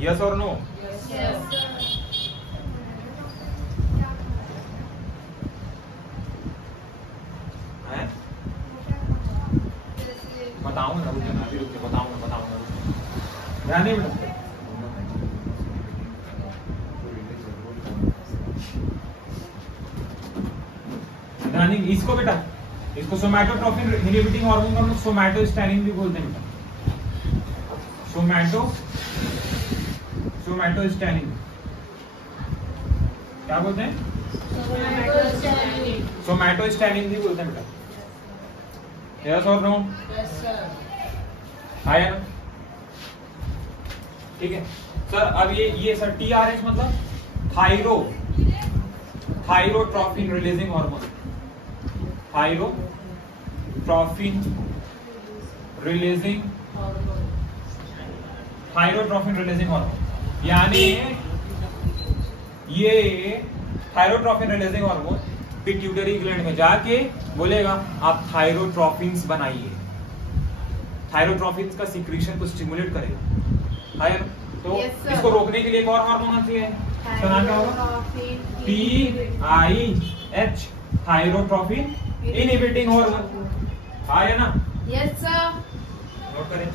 यस और नो? बताऊंगा ना, बताऊंगा ध्यान नहीं बेटा। इसको बेटा, इसको सोमैटोट्रोपिन इनहिबिटिंग हार्मोन का हम सोमैटोस्टैटिन भी बोलते हैं बेटा। सोमैटोस्टैटिन क्या बोलते हैं? सोमैटोस्टैटिन भी बोलते हैं बेटा। यस और नो? आया ना? ठीक है सर। अब ये सर TRH मतलब thyrotropin releasing hormone, thyrotropin releasing hormone यानी ये thyrotropin releasing hormone pituitary gland में जाके बोलेगा आप थायरोट्रोपिन्स बनाइए। थायरोट्रोपिन्स का सिक्रीशन को स्टिमुलेट करेगा। है तो इसको रोकने के लिए एक और हार्मोन होना चाहिए, इसका नाम क्या होगा? TIH thyrotropin inhibiting hormone. आया ना? Yes sir. नोट करें।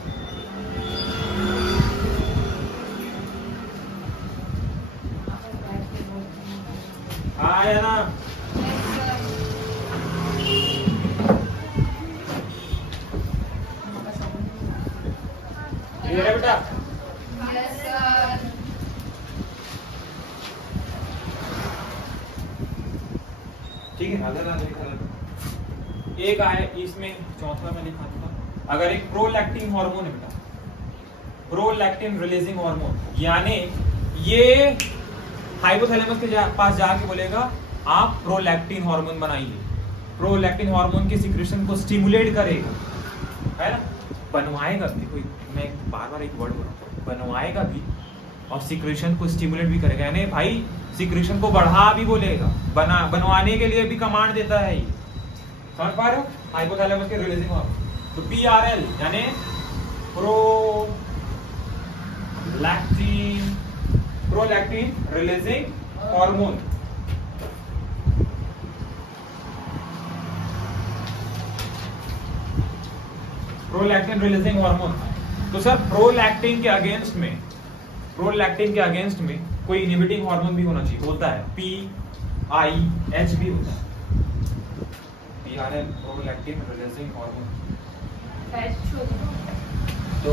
आया ना? ये है बेटा। Yes sir. ठीक है। एक आया इसमें, चौथा में लिखा था अगर एक प्रोलैक्टिन हार्मोन है बेटा, प्रोलैक्टिन रिलीजिंग हार्मोन यानी ये हाइपोथैलेमस के पास जाके बोलेगा आप प्रोलैक्टिन हार्मोन बनाइए। प्रोलैक्टिन हार्मोन के सिक्रेशन को स्टिमुलेट करेगा, है ना? बनवाएगा। देखो मैं बार-बार एक वर्ड बोल रहा हूं, बनवाएगा भी और सिक्रेशन को स्टिमुलेट भी करेगा। यानी भाई सिक्रेशन को बढ़ा भी बोलेगा, बनवाने के लिए भी कमांड देता है। ये समझ पा रहे हो? हाइपोथैलेमस के रिलीजिंग हार्मोन। तो PRL यानी prolactin releasing hormone. Prolactin releasing hormone. तो सर प्रोलैक्टिन के अगेंस्ट में कोई इनहिबिटिंग हार्मोन भी होना चाहिए, होता है PIH भी होता है। PRL prolactin releasing hormone. तो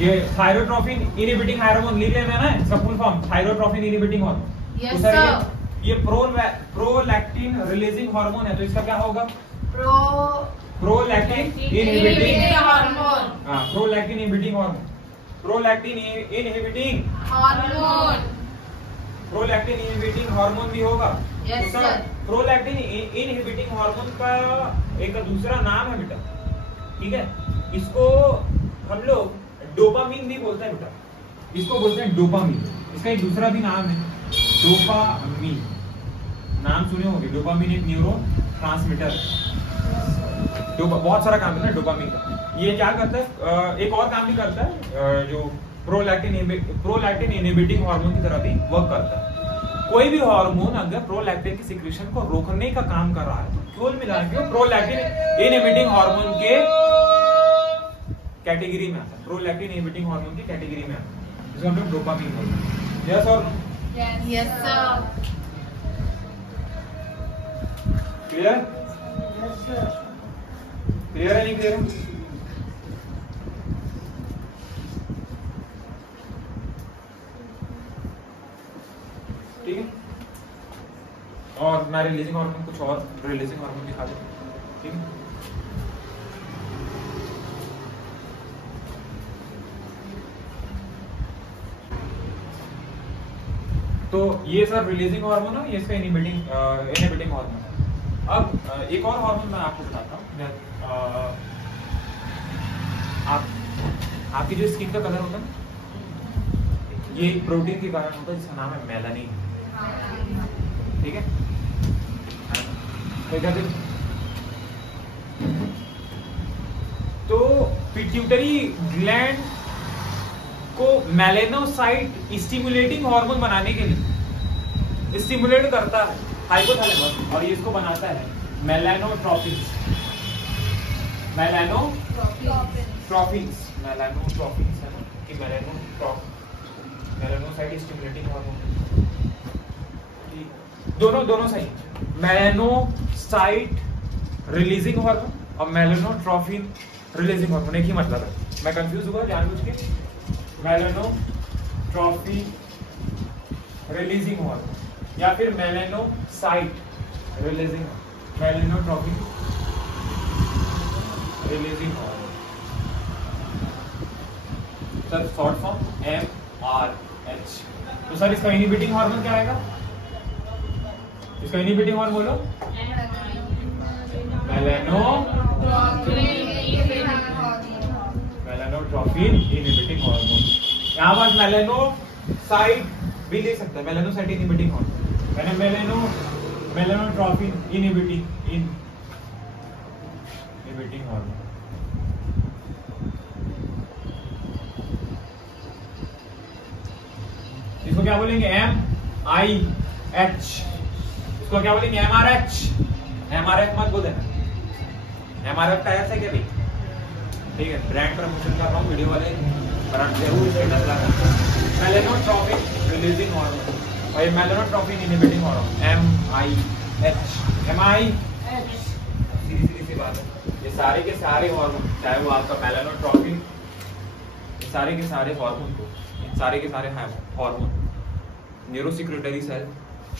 ये थायरोट्रोपिन इनहिबिटिंग हार्मोन लिख लेना है ना, इसका full form thyrotropin inhibiting hormone. Yes तो सर सर। ये प्रोलैक्टिन रिलीजिंग हार्मोन है, तो इसका क्या होगा? Prolactin inhibiting hormone. हाँ, prolactin inhibiting hormone. Prolactin inhibiting hormone. Prolactin inhibiting hormone भी होगा। यस तो सर। प्रोलैक्टिन इनहिबिटिंग हार्मोन का एक दूसरा नाम है बेटा, ठीक है? इसको हम लोग डोपामीन भी बोलते हैं बेटा, इसको बोलते हैं डोपामीन। इसका एक दूसरा भी नाम है डोपामीन। नाम सुने होंगे, डोपामीन एक न्यूरो ट्रांसमीटर। बहुत सारा काम है ना डोपामीन का। ये क्या करता है? एक और काम भी करता है जो प्रोलैक्टिन इनहिबिटिंग हार्मोन की तरह भी वर्क करता है। कोई भी हार्मोन अगर प्रोलैक्टिन की सिक्रेशन को रोकने का काम कर रहा है तो क्यों मिला के प्रोलैक्टिन इनहिबिटिंग हार्मोन के कैटेगरी में आता है, प्रोलैक्टिन इनहिबिटिंग हार्मोन की कैटेगरी में आता है, जिसको हम लोग डोपामीन बोलते हैं। यस और यस सर। क्लियर? क्लियर है नहीं क्लियर है? ठीक है। और मैं रिलीजिंग हार्मोन कुछ और रिलीजिंग हार्मोन दिखा दूं, ठीक है? तो ये सर रिलीजिंग हार्मोन है, ये इसका इनहिबिटिंग हार्मोन है। अब एक और हार्मोन मैं आपको बताता हूँ। आपकी जो स्किन का कलर होता है ये एक प्रोटीन के कारण होता है जिसका नाम है मेलानिन। ठीक है, तो पिट्यूटरी ग्लैंड को मेलानोसाइट स्टिमुलेटिंग हार्मोन बनाने के लिए स्टिमुलेट करता है हाइपोथैलेमस, और ये इसको बनाता है मेलानोट्रोफिन्स। मेलानोट्रोफिन्स है ना कि मेलानोसाइट स्टिमुलेटिंग हार्मोन, दोनों सही। मेलानोसाइट रिलीजिंग हार्मोन और मेलानोट्रोफिन रिलीजिंग हार्मोन एक ही मतलब है। मैं कंफ्यूज हुआ जानबूझ के। मेलानोट्रोफिन रिलीजिंग हार्मोन या फिर melanocyte releasing, melanotrophin releasing hormone. Sir short form MRH। तो सर इसका इनहिबिटिंग हार्मोन क्या आएगा? इसका इनहिबिटिंग हार्मोन बोलो। Melanotrophin inhibiting hormone. यहाँ पर मेलानोसाइट भी ले सकता है, मेलानोसाइट इनहिबिटिंग हार्मोन, यानी मेलानोट्रोफिन इनहिबिटिंग हार्मोन। इसको क्या बोलेंगे? MIH। इसको क्या बोलेंगे? MRH। MRH मत बोल देना, MRH टायर्स है क्या भाई? ठीक है, ब्रांड प्रमोशन कर रहा हूँ वीडियो वाले, ब्रांड जरूर स्टेटस लगा। मेलानोट्रोफिन रिलीजिंग हार्मोन और ये मेलानोट्रोफिन इनहिबिटिंग हार्मोन MIH। सीधी सी बात है, ये सारे के सारे हार्मोन, चाहे वो आपका मेलानोट्रोफिन, ये सारे के सारे हार्मोन को, सारे के सारे hormone neurosecretory cell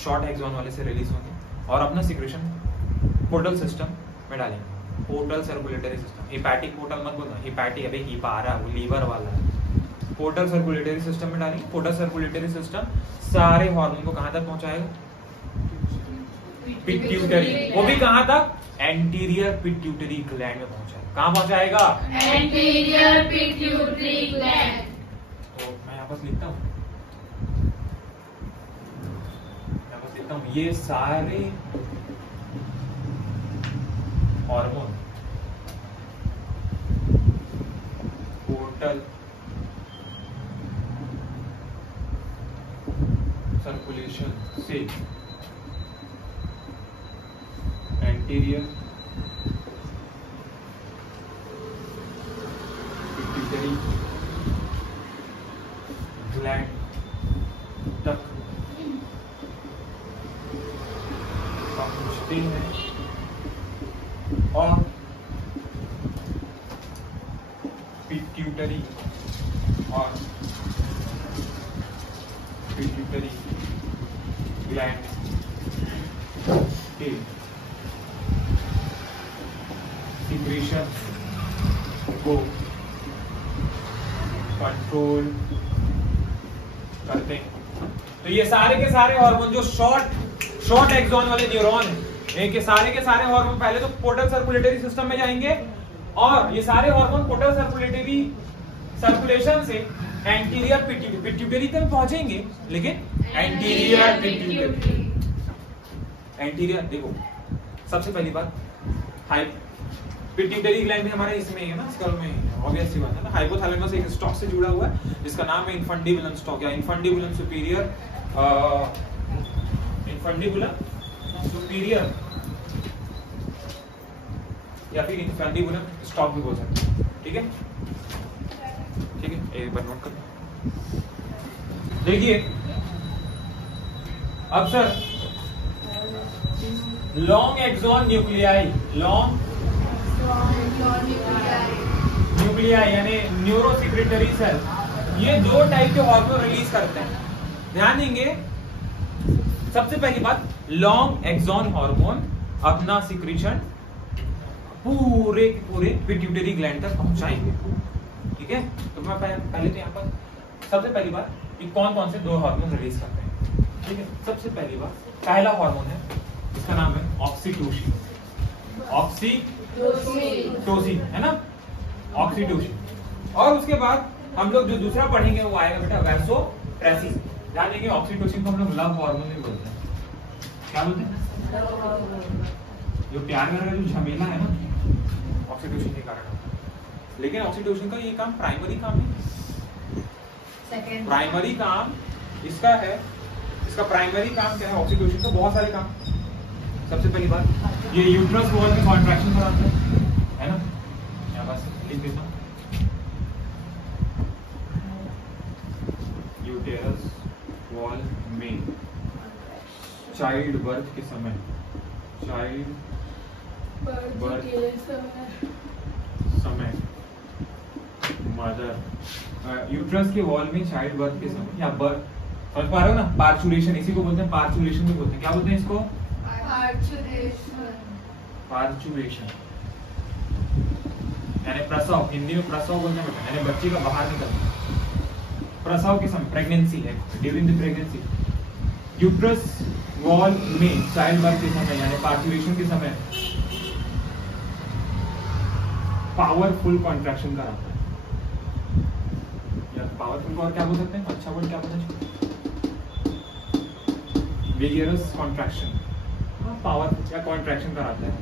short axon वाले से रिलीज होंगे और अपना सिक्रेशन पोर्टल सिस्टम में डालेंगे। Portal circulatory system, hepatic portal मत बोलना, हिपैटिक अबे हिपारा वो लीवर वाला है। पोर्टल सर्कुलेटरी सिस्टम में डालेंगे। पोर्टल सर्कुलेटरी सिस्टम सारे हार्मोन को कहां तक पहुंचाएगा? पिट्यूटरी। वो भी कहां तक? एंटीरियर पिट्यूटरी ग्लैंड में पहुंचाएगा। कहां पहुंचाएगा? Anterior pituitary gland. तो मैं यहाँ पर लिखता हूँ, ये सारे हार्मोन पोर्टल सर्कुलेशन से एंटीरियर पिट्यूटरी ग्लैंड तक पहुंचते हैं और पिट्यूटरी ग्लैंड के सिक्रेशन को कंट्रोल करते हैं। तो ये सारे के सारे हार्मोन जो शॉर्ट एक्सॉन वाले न्यूरॉन है, के सारे हार्मोन पहले तो पोर्टल सर्कुलेटरी सिस्टम में जाएंगे और ये सारे हार्मोन पोर्टल सर्कुलेशन से एंटीरियर पिट्यूटरी तक पहुंचेंगे। लेकिन एंटीरियर देखो, सबसे पहली बात पिट्यूटरी ग्लैंड भी हमारे इसमें है ना, स्कल में, ऑब्वियस सी बात है ना। हाइपोथैलेमस एक स्टॉक से जुड़ा हुआ है जिसका नाम है इन्फंडिबुलम स्टॉक या इन्फंडिबुलम सुपीरियर या फिर इन्फंडिबुलम स्टॉक भी बोल सकते हैं। ठीक है, एक बार नोट कर देखिए। अब सर लॉन्ग एक्सॉन न्यूक्लियाई, यानी न्यूरोसिक्रेटरी सेल, ये दो टाइप के हार्मोन रिलीज करते हैं। ध्यान देंगे, सबसे पहली बात, लॉन्ग एक्सॉन हार्मोन अपना सिक्रीशन पूरे के पूरे पिट्यूटरी ग्लैंड तक पहुंचाएंगे। ठीक है, तो मैं पहले तो यहाँ पर सबसे पहली बात कि कौन कौन से दो हार्मोन रिलीज करते हैं। ठीक है, सबसे पहली बात, पहला हार्मोन है, इसका नाम है ऑक्सीटोसिन। ऑक्सीटोसिन है ना, ऑक्सीटोसिन। और उसके बाद हम लोग जो दूसरा पढ़ेंगे वो आएगा बेटा वैसोप्रेसिन। जानेंगे ऑक्सीटोसिन को हम लोग लव हार्मोन भी बोलते हैं। क्या बोलते हैं? जो प्यार का जो झमेला है ना, ऑक्सीटोसिन के कारण होता है। लेकिन ऑक्सीटोसिन का ये काम प्राइमरी काम नहीं, प्राइमरी काम इसका है, इसका प्राइमरी काम क्या है ऑक्सीटोसिन का? बहुत सारे काम। सबसे पहली बात, ये यूट्रस वॉल में कॉन्ट्रैक्शन कराता है ना, यहाँ बस लिख देता हूँ, यूटेरस वॉल में चाइल्ड बर्थ के समय, चाइल्ड बर्थ समय मदर, यूट्रस के वॉल में चाइल्ड बर्थ के समय या बर्थ, समझ पा रहे हो ना? पार्चुलेशन, इसी को बोलते हैं पार्चुलेशन भी बोलते हैं। क्या बोलते हैं इसको? पार्चुलेशन यानी प्रसव, हिंदी में प्रसव बोलते हैं बेटा, यानी बच्चे का बाहर निकलना। प्रसव के समय, प्रेगनेंसी है, during the pregnancy, uterus wall में चाइल्ड बर्थ के समय यानी पार्चुलेशन के समय पावरफुल कॉन्ट्रैक्शन कराता है। या पावरफुल को और क्या बोल सकते हैं? अच्छा वर्ड क्या बोलना चाहिए? विगरस कॉन्ट्रैक्शन, पावर या कॉन्ट्रैक्शन कराता है,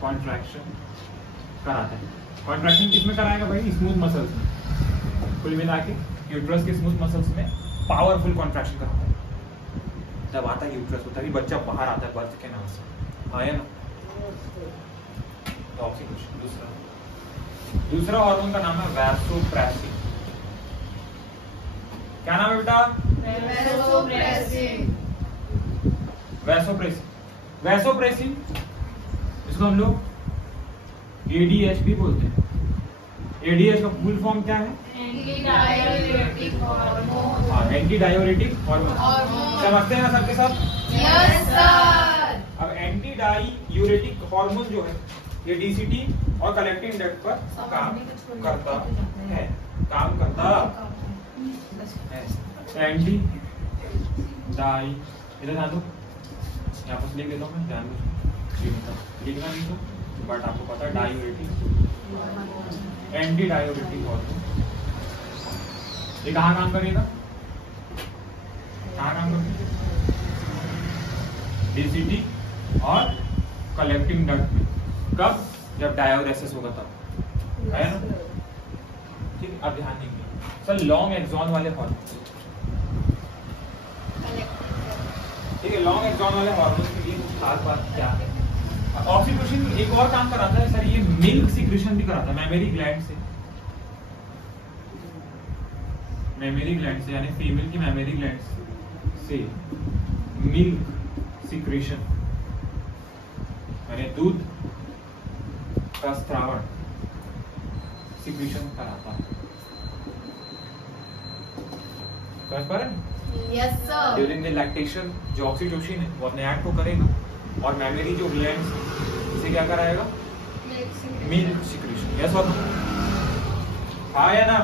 कॉन्ट्रैक्शन कराता है। कॉन्ट्रैक्शन किसमें कराएगा भाई? स्मूथ मसल्स में, कुल मिला के यूट्रस के स्मूथ मसल्स में पावरफुल कॉन्ट्रैक्शन कराता है। जब आता है यूट्रस होता है, बच्चा बाहर आता है बर्थ के नाम से, आया ना? ऑक्सीटोसिन। दूसरा हार्मोन का नाम है वैसोप्रेसिन। क्या नाम है बेटा? वैसोप्रेसिन, इसको हम लोग ADH भी बोलते हैं। ADH का फुल फॉर्म क्या है? Anti diuretic hormone. Anti diuretic hormone, समझते हैं ना सबके साथ? Yes sir. अब एंटी डाययूरेटिक हार्मोन जो है ये DCT और कलेक्टिंग डक्ट पर काम करता है, काम करता है। एंटी डाई, इधर ध्यान दो, यहाँ पर लिख देता हूँ मैं, ध्यान दो, लिखना नहीं तो, बट आपको पता है डायूरेटिक, एंटी डायूरेटिक हार्मोन ये कहाँ काम करेगा? कहाँ काम करेगा? DCT और कलेक्टिंग डक्ट में। कब? जब डायोरेसिस होगा तब, है ना? ठीक, अब ध्यान दीजिए सर, लॉन्ग एक्सॉन वाले हार्मोन, ठीक है, लॉन्ग एक्सॉन वाले हार्मोन के लिए खास बात क्या है? ऑक्सीटोसिन एक और काम कराता है सर, ये मिल्क सिक्रेशन भी कराता है मैमेरी ग्लैंड से, मैमेरी ग्लैंड से, यानी फीमेल की मैमेरी ग्लैंड से मिल्क सिक्रेशन यानी दूध का स्त्रावण सिक्रेशन कराता है। समझ पा रहे हैं? Yes sir. During the lactation जो ऑक्सीटोसिन है वो अपने एक्ट को करेगा और मैमेरी जो ग्लैंड्स से क्या कराएगा? Milk secretion. यस और नो? हाँ या ना?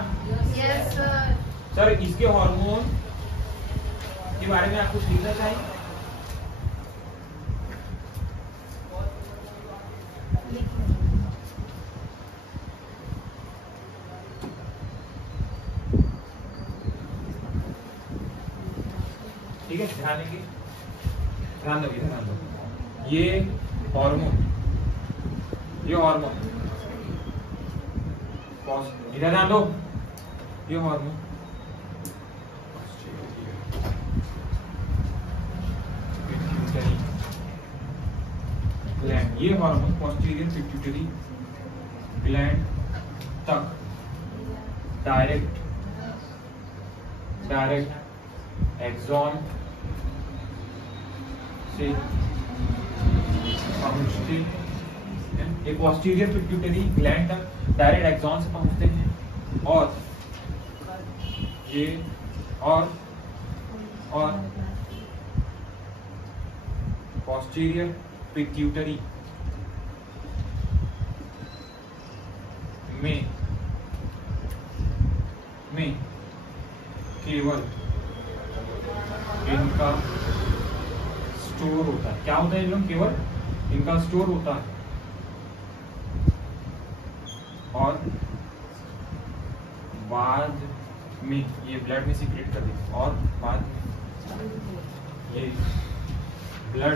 Yes sir. सर इसके हार्मोन के बारे में आप कुछ लिखना चाहिए? ठीक है, ध्यान देंगे, ध्यान दोगे, ध्यान दो। ये हार्मोन, इधर ध्यान दो, ये हार्मोन ग्लैंड, ये हार्मोन पोस्टीरियर पिट्यूटरी ग्लैंड तक डायरेक्ट एक्सॉन से पहुंचते हैं, ये पोस्टीरियर पिट्यूटरी ग्लैंड तक डायरेक्ट एक्सॉन से पहुंचते हैं और ये और पोस्टीरियर पिट्यूटरी में केवल इनका स्टोर होता है। क्या होता है इन लोग? केवल इनका स्टोर होता है और बाद में ये ब्लड में सीक्रेट कर देते हैं और बाद में ये ब्लड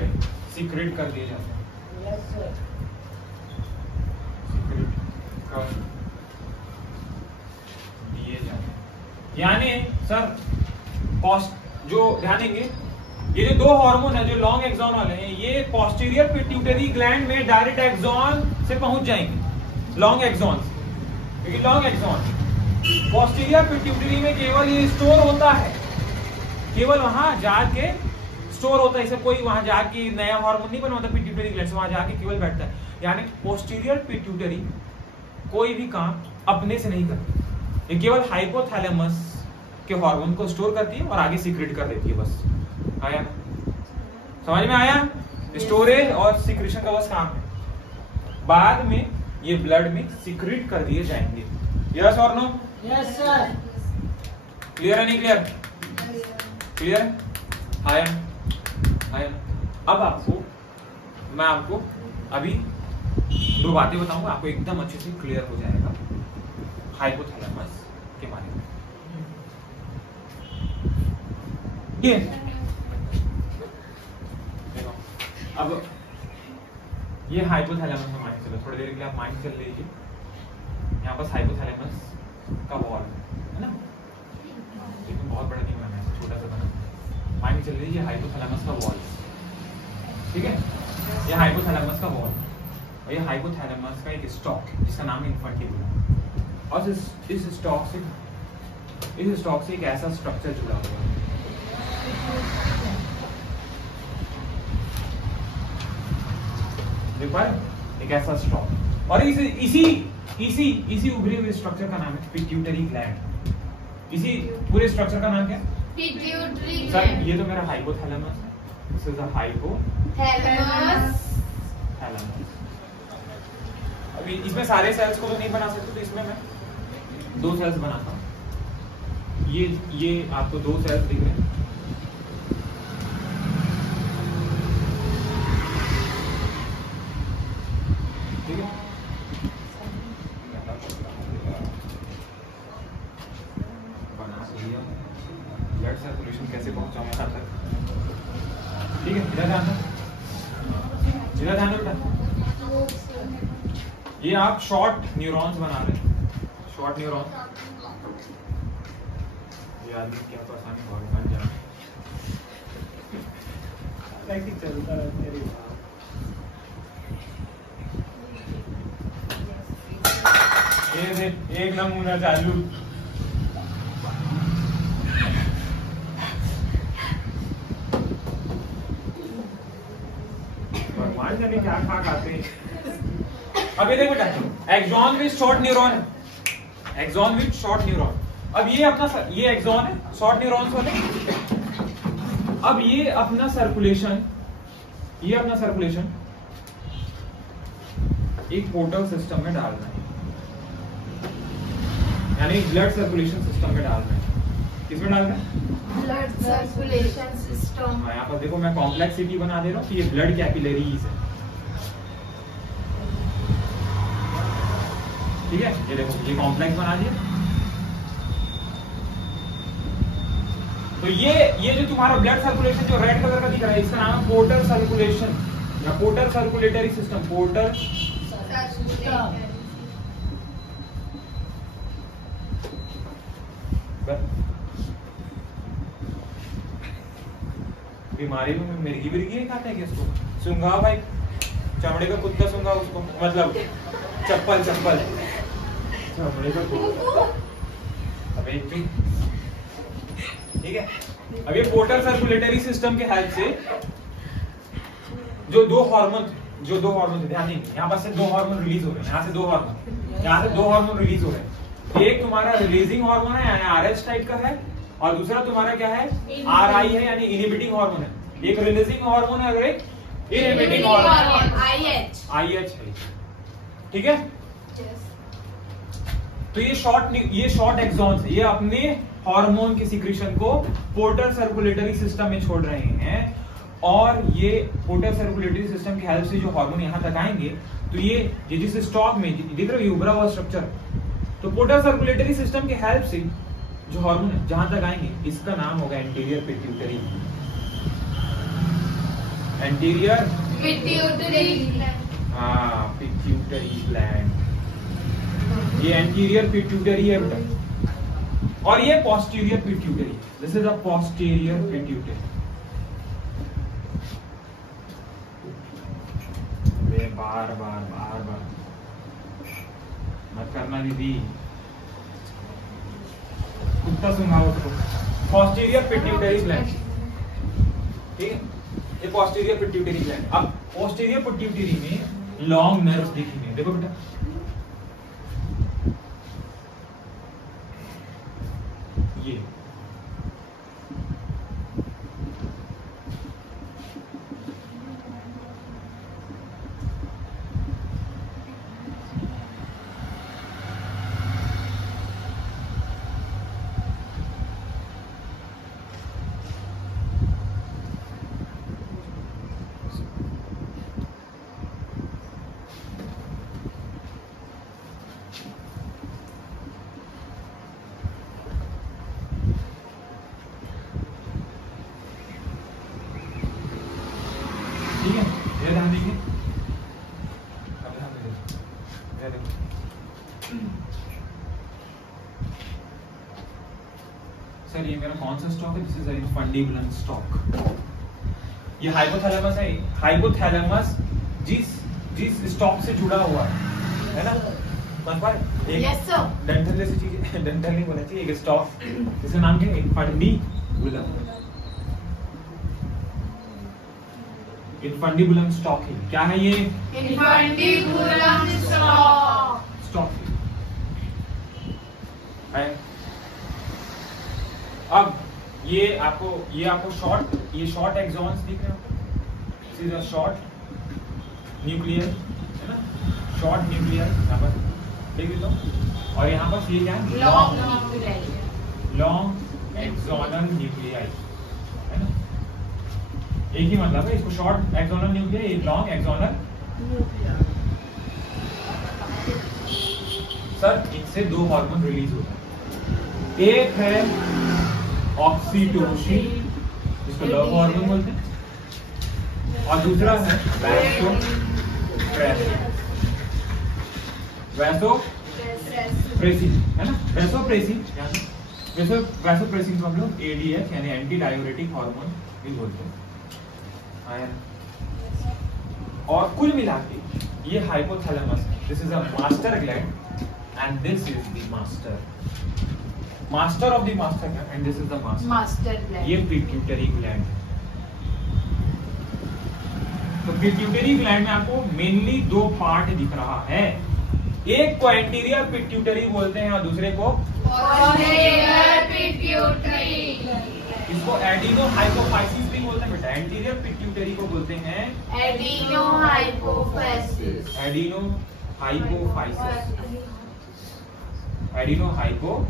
में सीक्रेट कर दिए जाते हैं। सीक्रेट कर दिए जाते हैं। यानी सर जो ध्यान देंगे, ये जो दो हार्मोन है जो लॉन्ग एक्सॉन वाले हैं, ये पोस्टीरियर पिट्यूटरी ग्लैंड में डायरेक्ट एक्सॉन से पहुंच जाएंगे, लॉन्ग एक्सॉन से। क्योंकि लॉन्ग एक्सॉन पोस्टीरियर पिट्यूटरी में केवल ये स्टोर होता है, केवल वहां जाके स्टोर होता है। इसे कोई वहां जाके नया हार्मोन नहीं बनवाता पिट्यूटरी ग्लैंड से, वहां जाके केवल बैठता है। यानी पोस्टीरियर पिट्यूटरी कोई भी काम अपने से नहीं करती, ये केवल हाइपोथैलेमस के हार्मोन को स्टोर करती है और आगे सीक्रेट कर देती है। बस आया, समझ में आया? स्टोरेज और सीक्रेशन का बस काम है। बाद में ये ब्लड में सीक्रेट कर दिए जाएंगे। यस और नो? Yes sir. क्लियर है? नहीं क्लियर? क्लियर? आया? अब मैं आपको अभी दो बातें बताऊंगा, आपको एकदम अच्छे से क्लियर हो जाएगा हाइपोथैलेमस के बारे में। ये देखो, अब ये हाइपोथैलेमस में माइंड चलो, थोड़ी देर के लिए आप माइंड चल लीजिए। यहाँ पर हाइपोथैलेमस का वॉल है ना, लेकिन बहुत बड़ा नहीं बनाना है, छोटा सा बना। माइंड चल लीजिए हाइपोथैलेमस का वॉल, ठीक है? ये हाइपोथैलेमस का वॉल और ये हाइपोथैलेमस का एक स्टॉक जिसका नाम है इन्फंटिबुला। और इस स्टॉक से एक ऐसा स्ट्रक्चर जुड़ा हुआ है, देख पा रहे? एक ऐसा स्टॉक, और इसी उभरे हुए स्ट्रक्चर का नाम है पिट्यूटरी ग्लैंड। इसी पूरे स्ट्रक्चर का नाम क्या है? Pituitary sir gland. ये तो मेरा हाइपोथैलेमस है, दिस इज द थैलेमस। अभी इसमें सारे सेल्स को तो नहीं बना सकते, तो इसमें मैं दो सेल्स बनाता हूँ। ये आपको दो सेल्स दिख रहे हैं, ठीक है? बना दिया। ब्लड सर्कुलेशन कैसे पहुंचाऊंगा यहाँ तक, ठीक है? इधर ध्यान बेटा। ये आप शॉर्ट न्यूरॉन्स बना रहे हैं, शॉर्ट न्यूरॉन। ये आदमी क्या परेशानी भगवान जाने, चलता रहता है। एक नमूना चालू। भगवान जाने क्या खा खाते हैं। अब ये देखो बेटा, एक्सॉन विद शॉर्ट न्यूरॉन है, एक्सॉन विद शॉर्ट न्यूरॉन। अब ये एक्सॉन है, शॉर्ट न्यूरॉन्स वाले। अब ये अपना सर्कुलेशन एक पोर्टल सिस्टम में डालना है, यानी ब्लड सर्कुलेशन सिस्टम में डालना है। किसमें डालना है? Blood circulation system. यहाँ पर देखो मैं कॉम्प्लेक्सिटी बना दे रहा हूँ कि ये ब्लड कैपिलरीज है, ठीक है? ये देखो ये कॉम्प्लेक्स बना दिया। तो ये जो तुम्हारा ब्लड सर्कुलेशन जो रेड कलर का दिख रहा है, इसका नाम है पोर्टल सर्कुलेशन या पोर्टल सर्कुलेटरी सिस्टम। पोर्टल बीमारी में मिर्गी बिर्गी खाते हैं क्या इसको? सुंगा भाई, चमड़े का कुत्ता सुंगा उसको, मतलब चप्पल चमड़े का कुत्ता। अब एक भी ठीक है। अब ये पोर्टल सर्कुलेटरी सिस्टम के हेल्प से जो दो हार्मोन ध्यान देंगे, यहाँ पर से दो हार्मोन रिलीज हो रहे हैं, यहाँ से दो हार्मोन रिलीज हो रहे हैं। एक तुम्हारा रिलीजिंग हार्मोन है यानी RH टाइप का है, और दूसरा तुम्हारा क्या है? RI है यानी इनहिबिटिंग हार्मोन है। एक रिलीजिंग हार्मोन है और एक इनहिबिटिंग हार्मोन IH है, ठीक है? तो ये शॉर्ट एक्सॉन्स, ये अपने हार्मोन के सिक्रीशन को पोर्टल सर्कुलेटरी सिस्टम में छोड़ रहे हैं, और ये पोर्टल सर्कुलेटरी सिस्टम की हेल्प से जो हार्मोन यहाँ तक आएंगे, तो ये जिस स्टॉक में देख रहे हो उभरा हुआ स्ट्रक्चर, तो पोर्टल सर्कुलेटरी सिस्टम की हेल्प से जो हार्मोन जहां तक आएंगे, इसका नाम होगा एंटीरियर पिट्यूटरी। एंटीरियर पिट्यूटरी, हाँ पिट्यूटरी ग्लैंड, ये एंटीरियर पिट्यूटरी है बेटा, और ये posterior pituitary, this is a posterior pituitary. बार बार बार बार मत करना दीदी, कुत्ता सुनाओ उसको। पोस्टीरियर पिट्यूटरी ग्लैंड, ठीक है, ये पोस्टीरियर पिट्यूटरी ग्लैंड। अब पोस्टीरियर पिट्यूटरी में लॉन्ग नर्व्स दिखेंगे, देखो बेटा, ये सर ये मेरा कौन सा स्टॉक है? This is infundibulum stalk. ये हाइपोथैलेमस है, हाइपोथैलेमस जिस स्टॉक से जुड़ा हुआ है ना, समझ पाए? एक डेंटल जैसी चीज, डेंटल नहीं बोलना चाहिए, एक स्टॉक जिसका नाम क्या है? इंफंडिबुलम। इंफंडिबुलम स्टॉक है, क्या है ये? इंफंडिबुलम स्टॉक है। अब ये आपको शॉर्ट एक्सॉन्स दिख रहे हो, this is a short nuclear, है ना, शॉर्ट न्यूक्लियर यहाँ पर देख लो, और यहाँ पर ये क्या है? लॉन्ग एक्सोनल न्यूक्लियाई, है ना, एक ही मतलब है, इसको short axonal nuclei, long axonal. Sir इनसे दो हार्मोन रिलीज होते हैं, एक है ऑक्सीटोसिन, जिसको लव हार्मोन बोलते हैं, और दूसरा है वैसोप्रेसिन, है ना, वैसोप्रेसिन। वैसोप्रेसिन को हम लोग एडीएच यानी एंटी डाययूरेटिक हार्मोन भी बोलते हैं। और कुल मिला के ये hypothalamus, this is a master gland and this is the master of the master gland and this is the master gland, ये पिट्यूटरी ग्लैंड। तो पिट्यूटरी ग्लैंड में आपको मेनली दो पार्ट दिख रहा है, एक को एंटीरियर पिट्यूटरी बोलते हैं और दूसरे को पोस्टीरियर पिट्यूटरी। इसको एडिनो हाइपोफाइसिस भी बोलते हैं बेटा, एंटीरियर पिट्यूटरी को बोलते हैं adeno hypophysis. Adeno hypophysis, adeno hypophysis.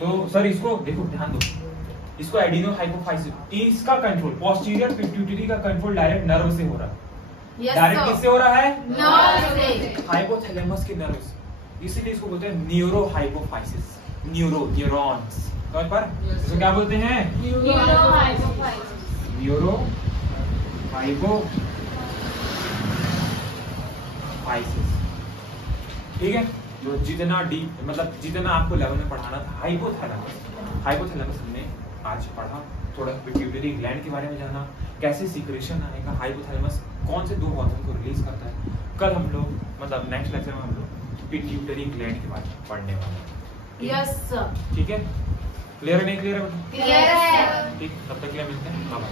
तो सर इसको देखो, ध्यान दो, इसको एडिनो हाइपोफाइसिस, इसका कंट्रोल, पोस्टीरियर पिट्यूटरी का कंट्रोल डायरेक्ट नर्व से हो रहा है। डायरेक्ट किससे हो रहा है? नर्व से, हाइपोथैलेमस के नर्व से, इसीलिए इसको बोलते हैं न्यूरो हाइपोफाइसिस, न्यूरॉन्स। समझ पर इसको क्या बोलते हैं? न्यूरो हाइपोफाइसिस, न्यूरो हाइपोफाइसिस, ठीक है। जो जितना डीप, मतलब जितना आपको लेवल में पढ़ाना था, हाइपोथैलेमस हमने आज पढ़ा, थोड़ा पिट्यूटरी ग्लैंड के बारे में जाना, कैसे सीक्रेशन आएगा, हाइपोथैलेमस कौन से दो हार्मोन को रिलीज करता है। कल हम लोग, मतलब नेक्स्ट लेक्चर में हम लोग पिट्यूटरी ग्लैंड के बारे में पढ़ने वाले हैं। यस सर, ठीक है, क्लियर है नहीं क्लियर है? क्लियर है। ठीक, तब तक के लिए मिलते हैं, बाय बाय।